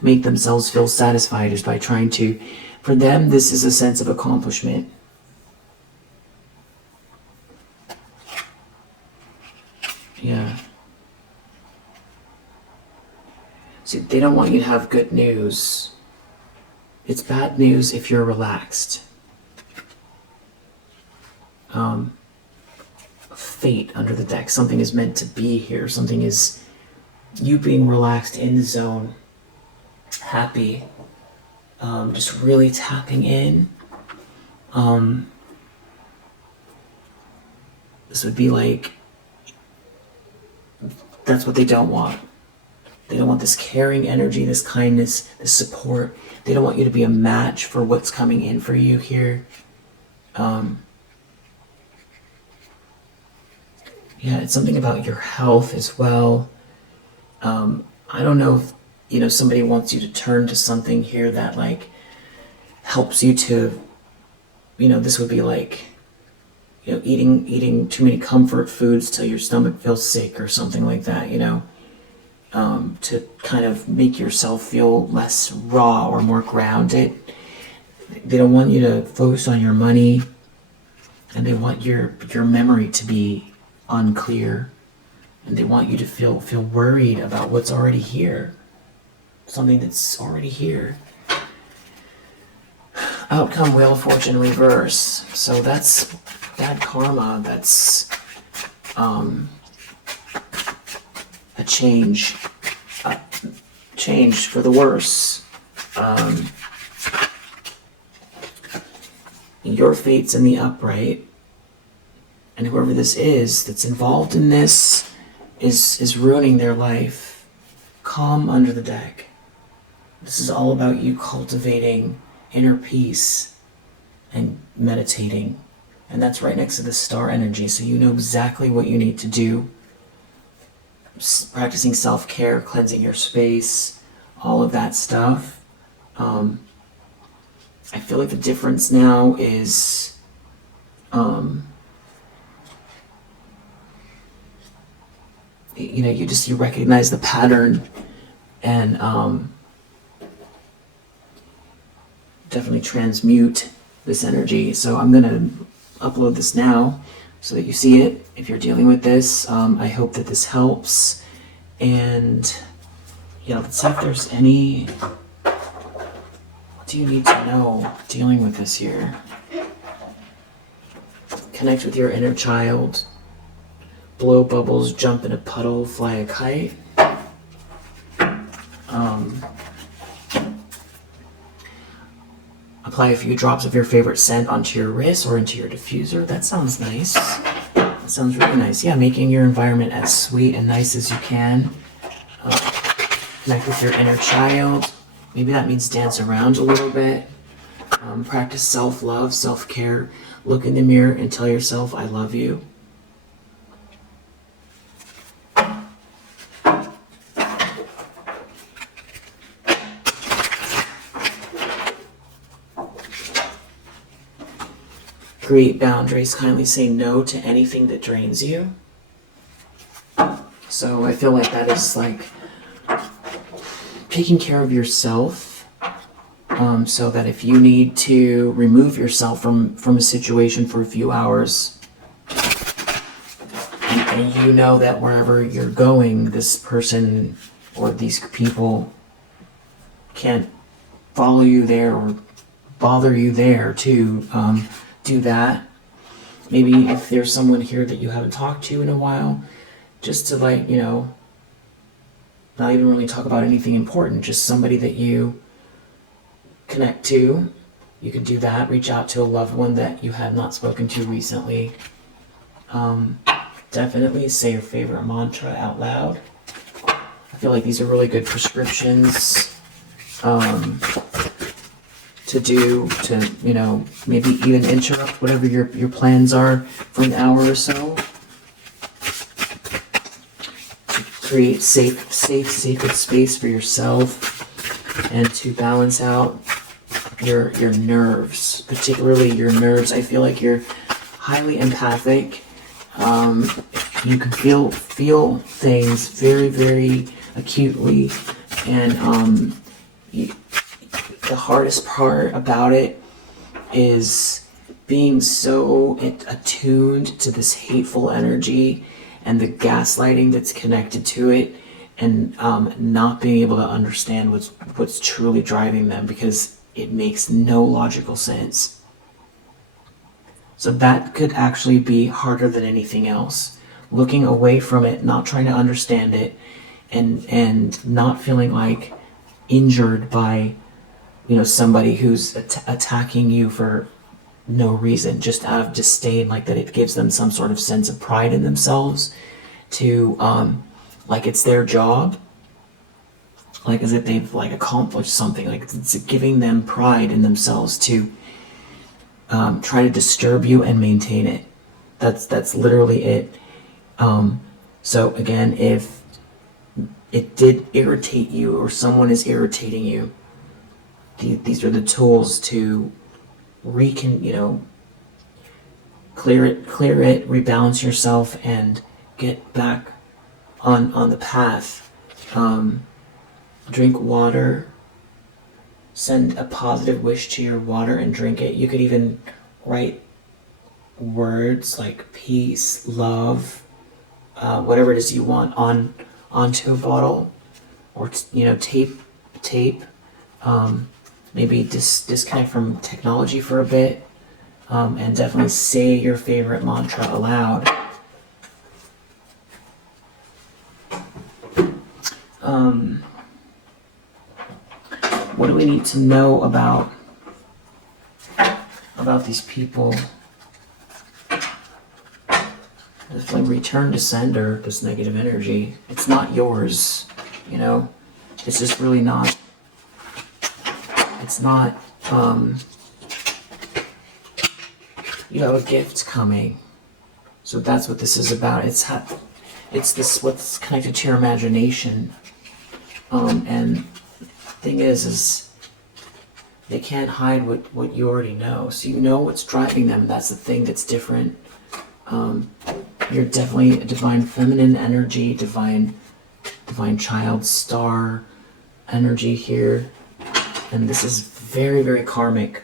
make themselves feel satisfied, is by trying to, for them, this is a sense of accomplishment. Yeah. See, they don't want you to have good news. It's bad news if you're relaxed. Fate under the deck. Something is meant to be here. Something is you being relaxed in the zone. Happy. Just really tapping in. This would be like, that's what they don't want. They don't want this caring energy, this kindness, this support. They don't want you to be a match for what's coming in for you here. Yeah, it's something about your health as well. I don't know if, somebody wants you to turn to something here that, like, helps you to, this would be like, eating too many comfort foods till your stomach feels sick or something like that, to kind of make yourself feel less raw or more grounded. They don't want you to focus on your money, and they want your memory to be unclear, and they want you to feel worried about what's already here, something that's already here. Outcome, Wheel of Fortune reverse. So that's bad karma. That's a change for the worse. Your fate's in the upright, and whoever this is that's involved in this is ruining their life. Calm under the deck. This is all about you cultivating inner peace and meditating. And that's right next to the star energy, so you know exactly what you need to do. Practicing self-care, cleansing your space, all of that stuff. I feel like the difference now is you recognize the pattern, and definitely transmute this energy. So I'm gonna upload this now so that you see it if you're dealing with this. I hope that this helps, and let's see if there's any. What do you need to know dealing with this here? Connect with your inner child. Blow bubbles, jump in a puddle, fly a kite. Apply a few drops of your favorite scent onto your wrist or into your diffuser. That sounds nice. That sounds really nice. Yeah, making your environment as sweet and nice as you can. Connect with your inner child. Maybe that means dance around a little bit. Practice self-love, self-care. Look in the mirror and tell yourself, I love you. Create boundaries. Kindly say no to anything that drains you. So I feel like that is like taking care of yourself, so that if you need to remove yourself from a situation for a few hours, and you know that wherever you're going, this person or these people can't follow you there or bother you there too, do that. Maybe if there's someone here that you haven't talked to in a while, just to like, you know, not even really talk about anything important, just somebody that you connect to. You can do that. Reach out to a loved one that you have not spoken to recently. Definitely say your favorite mantra out loud. I feel like these are really good prescriptions to do, to, you know, maybe even interrupt whatever your plans are for an hour or so. To create safe, sacred space for yourself and to balance out your nerves, particularly your nerves. I feel like you're highly empathic. You can feel things very, very acutely, and the hardest part about it is being so attuned to this hateful energy and the gaslighting that's connected to it, and not being able to understand what's truly driving them, because it makes no logical sense. So that could actually be harder than anything else. Looking away from it, not trying to understand it, and not feeling like injured by, you know, somebody who's attacking you for no reason, just out of disdain, like that it gives them some sort of sense of pride in themselves, to like it's their job, like as if they've like accomplished something, like it's giving them pride in themselves to try to disturb you and maintain it. That's literally it. So again, if it did irritate you, or someone is irritating you, these are the tools to clear it, rebalance yourself, and get back on the path. Drink water. Send a positive wish to your water and drink it. You could even write words like peace, love, whatever it is you want onto a bottle, or tape. Maybe disconnect from technology for a bit, and definitely say your favorite mantra aloud. What do we need to know about these people? Definitely return to sender, this negative energy. It's not yours, you know. It's just really not. It's not, you have a gift coming. So that's what this is about. It's this, what's connected to your imagination. And the thing is they can't hide what you already know. So you know what's driving them. That's the thing that's different. You're definitely a divine feminine energy, divine child star energy here. And this is very, very karmic.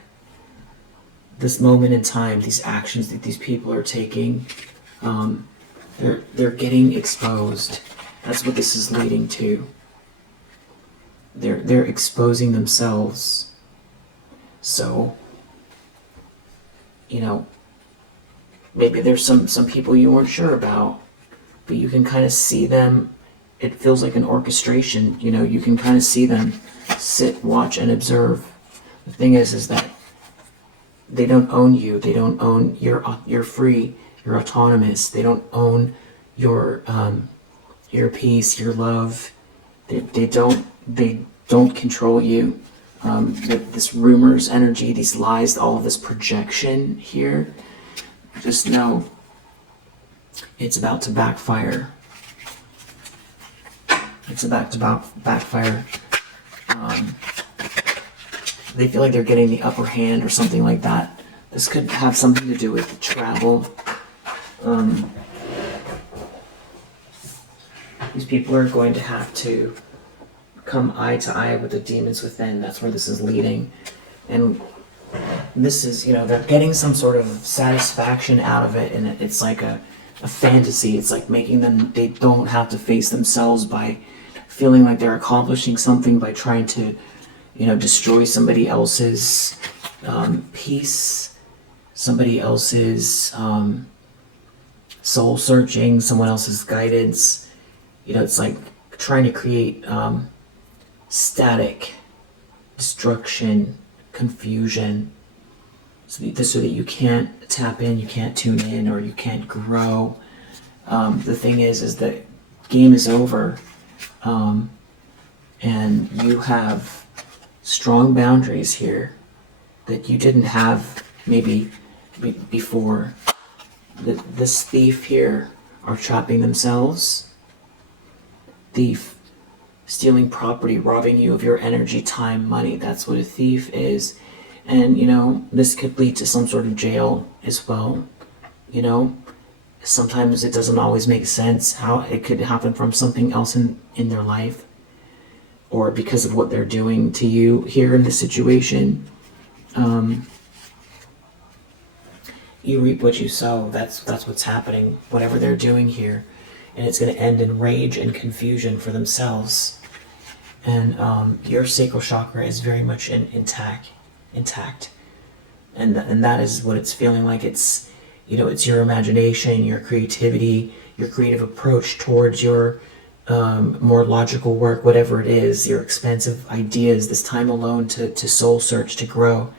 This moment in time, these actions that these people are taking, they're getting exposed. That's what this is leading to. They're exposing themselves. So, maybe there's some people you weren't sure about, but you can kind of see them. It feels like an orchestration. You can kind of see them sit, watch, and observe. The thing is that they don't own you. They don't own you're free. You're autonomous. They don't own your peace, your love. They don't control you. This rumors energy, these lies, all of this projection here, just know it's about to backfire. It's about to backfire. They feel like they're getting the upper hand or something like that. This could have something to do with travel. These people are going to have to come eye to eye with the demons within. That's where this is leading. And this is, they're getting some sort of satisfaction out of it, and it's like a fantasy. It's like making them, they don't have to face themselves by feeling like they're accomplishing something by trying to, destroy somebody else's peace, somebody else's soul searching, someone else's guidance. You know, it's like trying to create static, destruction, confusion, so that you can't tap in, you can't tune in, or you can't grow. The thing is that game is over, and you have strong boundaries here that you didn't have maybe before. This thief here are trapping themselves. Thief, stealing property, robbing you of your energy, time, money. That's what a thief is. And, you know, this could lead to some sort of jail as well. You know, sometimes it doesn't always make sense how it could happen from something else in their life, or because of what they're doing to you here in this situation. You reap what you sow. That's what's happening, whatever they're doing here. And it's going to end in rage and confusion for themselves. And your sacral chakra is very much intact. And that is what it's feeling like. It's, you know, it's your imagination, your creativity, your creative approach towards your more logical work, whatever it is, your expansive ideas, this time alone to soul search, to grow,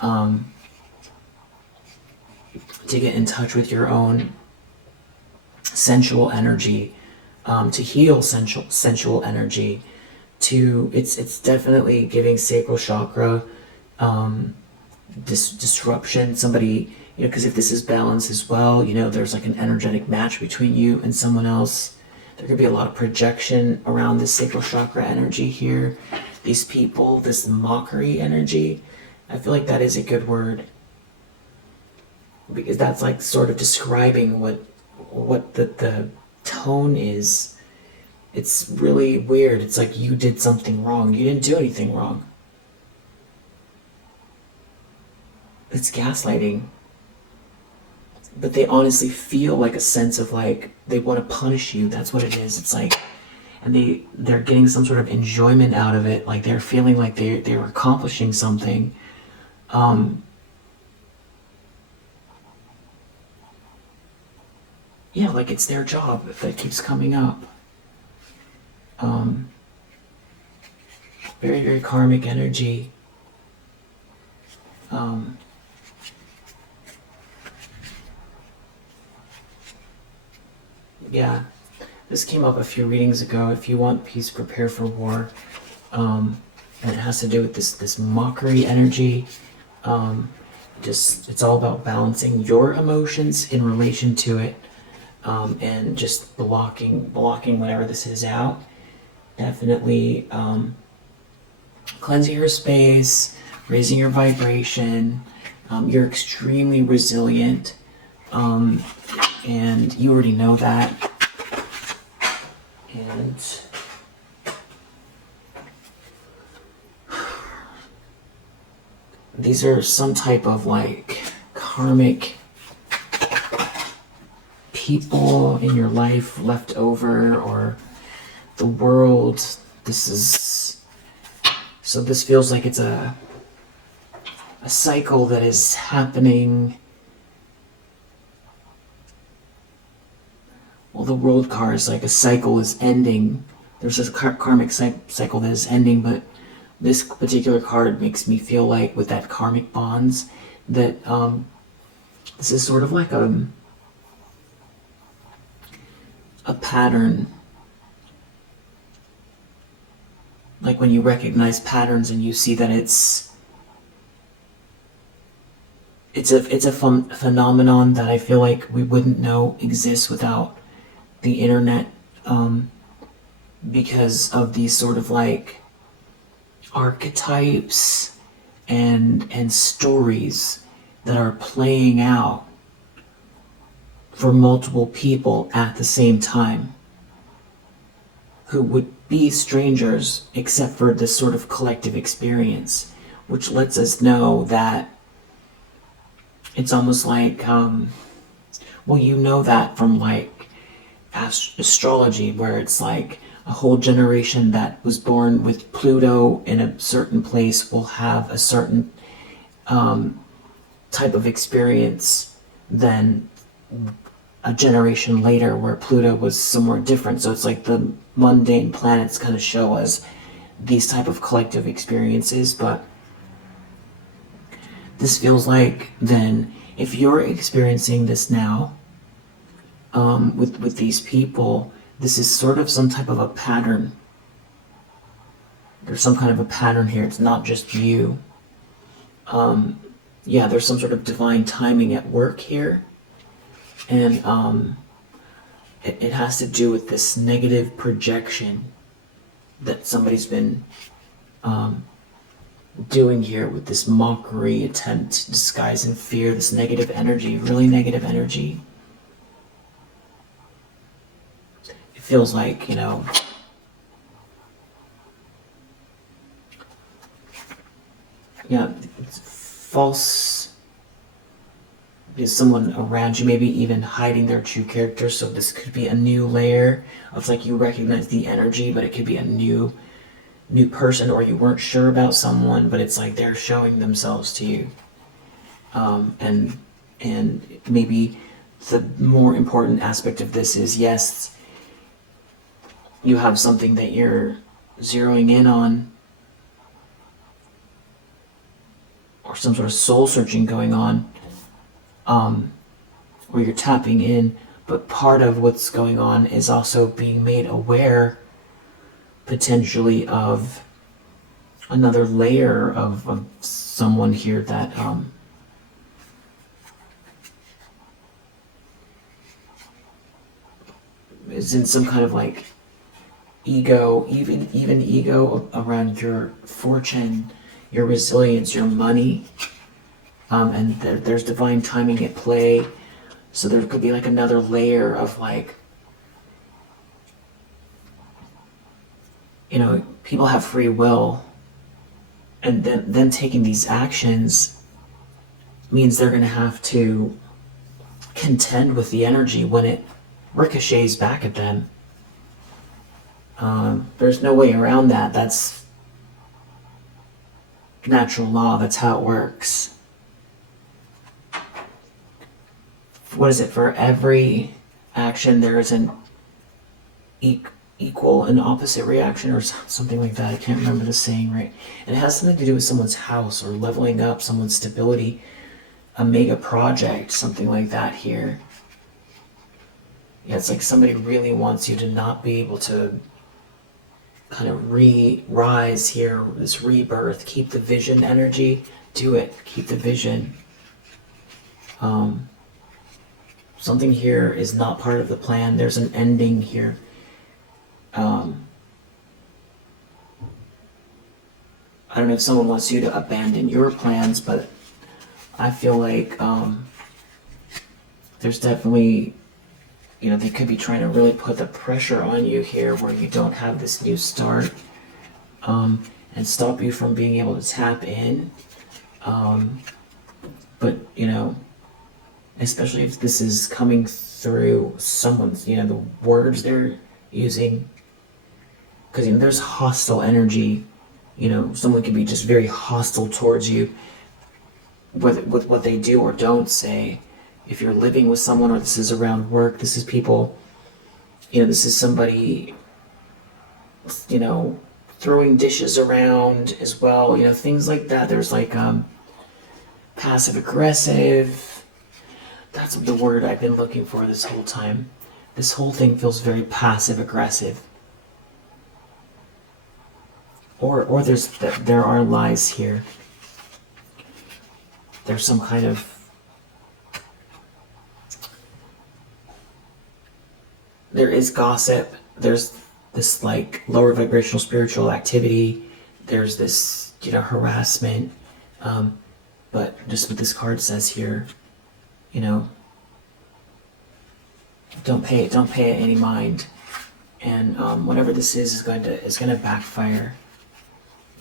to get in touch with your own sensual energy, to heal sensual energy. It's definitely giving sacral chakra disruption. Somebody, you know, because if this is balance as well, you know, there's like an energetic match between you and someone else. There could be a lot of projection around this sacral chakra energy here. These people, this mockery energy. I feel like that is a good word, because that's like sort of describing what the tone is. It's really weird. It's like you did something wrong. You didn't do anything wrong. It's gaslighting. But they honestly feel like a sense of like they want to punish you. That's what it is. It's like, and they're getting some sort of enjoyment out of it. Like they're feeling like they were accomplishing something. Yeah, like it's their job if that keeps coming up. Very, very karmic energy. Yeah, this came up a few readings ago. If you want peace, prepare for war. And it has to do with this mockery energy. It's all about balancing your emotions in relation to it, and just blocking whatever this is out. Definitely cleansing your space, raising your vibration. You're extremely resilient, and you already know that. And these are some type of like karmic people in your life left over, or the world. This feels like it's a cycle that is happening. Well, the world card is like a cycle is ending. There's this karmic cycle that is ending, but this particular card makes me feel like with that karmic bonds that this is sort of like a pattern. Like when you recognize patterns and you see that it's a phenomenon that I feel like we wouldn't know exists without the internet, because of these sort of like archetypes and stories that are playing out for multiple people at the same time, who would be strangers except for this sort of collective experience, which lets us know that it's almost like, well, you know that from like astrology, where it's like a whole generation that was born with Pluto in a certain place will have a certain type of experience than a generation later where Pluto was somewhere different. So it's like the mundane planets kind of show us these type of collective experiences, but this feels like then if you're experiencing this now with these people, this is sort of some type of a pattern. There's some kind of a pattern here. It's not just you. Yeah, there's some sort of divine timing at work here. And it has to do with this negative projection that somebody's been doing here with this mockery attempt to disguise in fear, this negative energy, really negative energy. It feels like, you know, yeah, it's false. Is someone around you, maybe even hiding their true character. So this could be a new layer of like you recognize the energy, but it could be a new person, or you weren't sure about someone, but it's like they're showing themselves to you. And maybe the more important aspect of this is, yes, you have something that you're zeroing in on, or some sort of soul searching going on, where you're tapping in, but part of what's going on is also being made aware potentially of another layer of someone here that is in some kind of like ego, even ego around your fortune, your resilience, your money. And there's divine timing at play. So there could be like another layer of like, you know, people have free will, and then them taking these actions means they're going to have to contend with the energy when it ricochets back at them. There's no way around that. That's natural law. That's how it works. What is it? For every action, there is an equal and opposite reaction, or something like that. I can't remember the saying right. And it has something to do with someone's house, or leveling up someone's stability, a mega project, something like that here. Yeah, it's like somebody really wants you to not be able to kind of rise here, this rebirth, keep the vision energy, do it, keep the vision. Something here is not part of the plan. There's an ending here. I don't know if someone wants you to abandon your plans, but I feel like there's definitely, you know, they could be trying to really put the pressure on you here where you don't have this new start, and stop you from being able to tap in. But, you know, especially if this is coming through someone's, you know, the words they're using, because, you know, there's hostile energy. You know, someone can be just very hostile towards you with what they do or don't say. If you're living with someone, or this is around work, this is people, you know, this is somebody, you know, throwing dishes around as well, you know, things like that. There's like passive aggressive. That's the word I've been looking for this whole time. This whole thing feels very passive aggressive. Or there are lies here. There's some kind of there is gossip. There's this like lower vibrational spiritual activity. There's this, you know, harassment. But just what this card says here, you know, don't pay it any mind, and whatever this is going to backfire,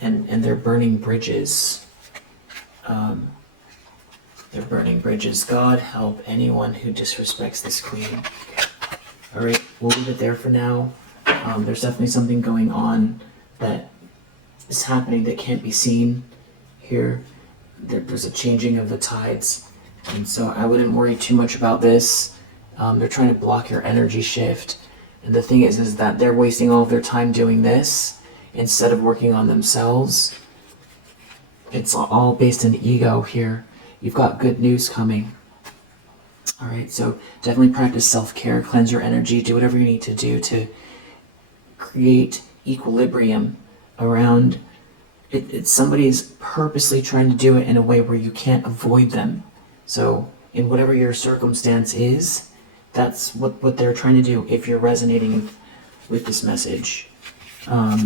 and they're burning bridges. They're burning bridges. God help anyone who disrespects this queen. All right, we'll leave it there for now. There's definitely something going on that is happening that can't be seen here. there's a changing of the tides. And so I wouldn't worry too much about this. They're trying to block your energy shift. And the thing is that they're wasting all of their time doing this instead of working on themselves. It's all based in ego here. You've got good news coming. All right, so definitely practice self-care, cleanse your energy, do whatever you need to do to create equilibrium around it. Somebody's purposely trying to do it in a way where you can't avoid them. So in whatever your circumstance is, that's what they're trying to do if you're resonating with this message. Tell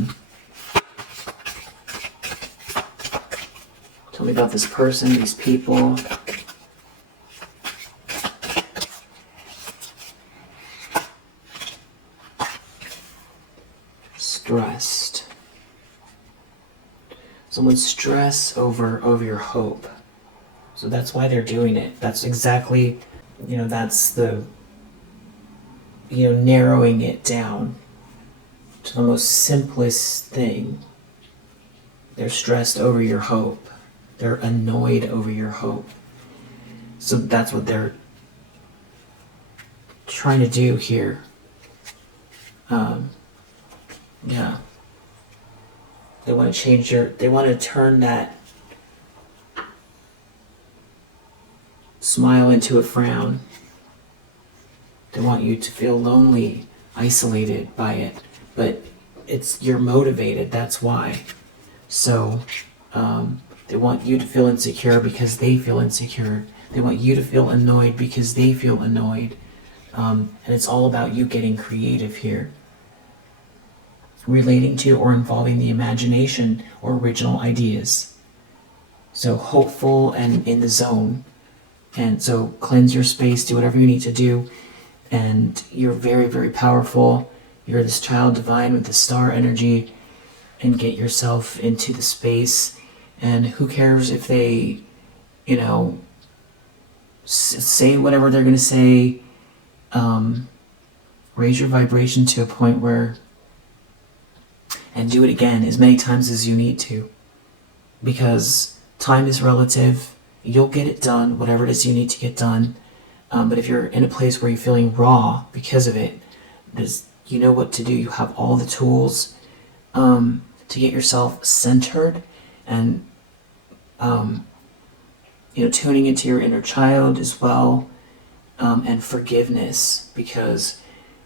me about this person, these people. Stressed. Someone's stress over your hope. So that's why they're doing it. That's exactly, that's the, narrowing it down to the most simplest thing. They're stressed over your hope. They're annoyed over your hope. So that's what they're trying to do here. Yeah. They want to change they want to turn that smile into a frown. They want you to feel lonely, isolated by it. But you're motivated, that's why. So, they want you to feel insecure because they feel insecure. They want you to feel annoyed because they feel annoyed. And it's all about you getting creative here. Relating to or involving the imagination or original ideas. So hopeful and in the zone. And so cleanse your space, do whatever you need to do. And you're very, very powerful. You're this child divine with the star energy. And get yourself into the space. And who cares if they, say whatever they're going to say. Raise your vibration to a point where, and do it again as many times as you need to. Because time is relative. You'll get it done, whatever it is you need to get done. But if you're in a place where you're feeling raw because of it, you know what to do. You have all the tools to get yourself centered and tuning into your inner child as well, and forgiveness, because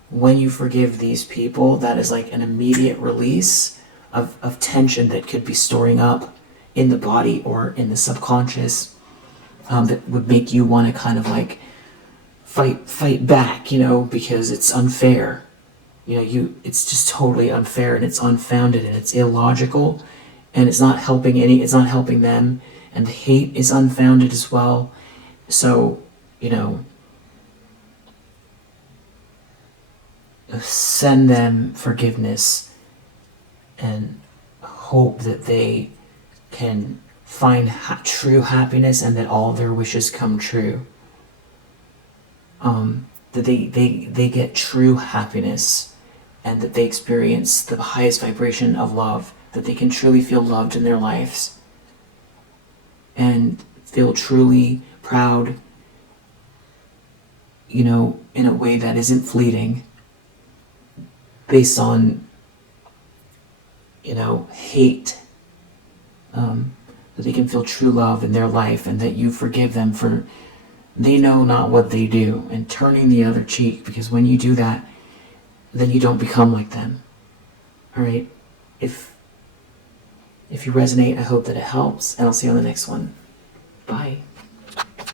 when you forgive these people, that is like an immediate release of tension that could be storing up in the body or in the subconscious, that would make you want to kind of like fight back, because it's unfair. It's just totally unfair, and it's unfounded, and it's illogical, and it's not helping them, and the hate is unfounded as well. So, send them forgiveness and hope that they can find true happiness and that all their wishes come true. That they get true happiness and that they experience the highest vibration of love, that they can truly feel loved in their lives and feel truly proud, in a way that isn't fleeting, based on, hate, that they can feel true love in their life, and that you forgive them for they know not what they do, and turning the other cheek, because when you do that, then you don't become like them. All right? If you resonate, I hope that it helps, and I'll see you on the next one. Bye.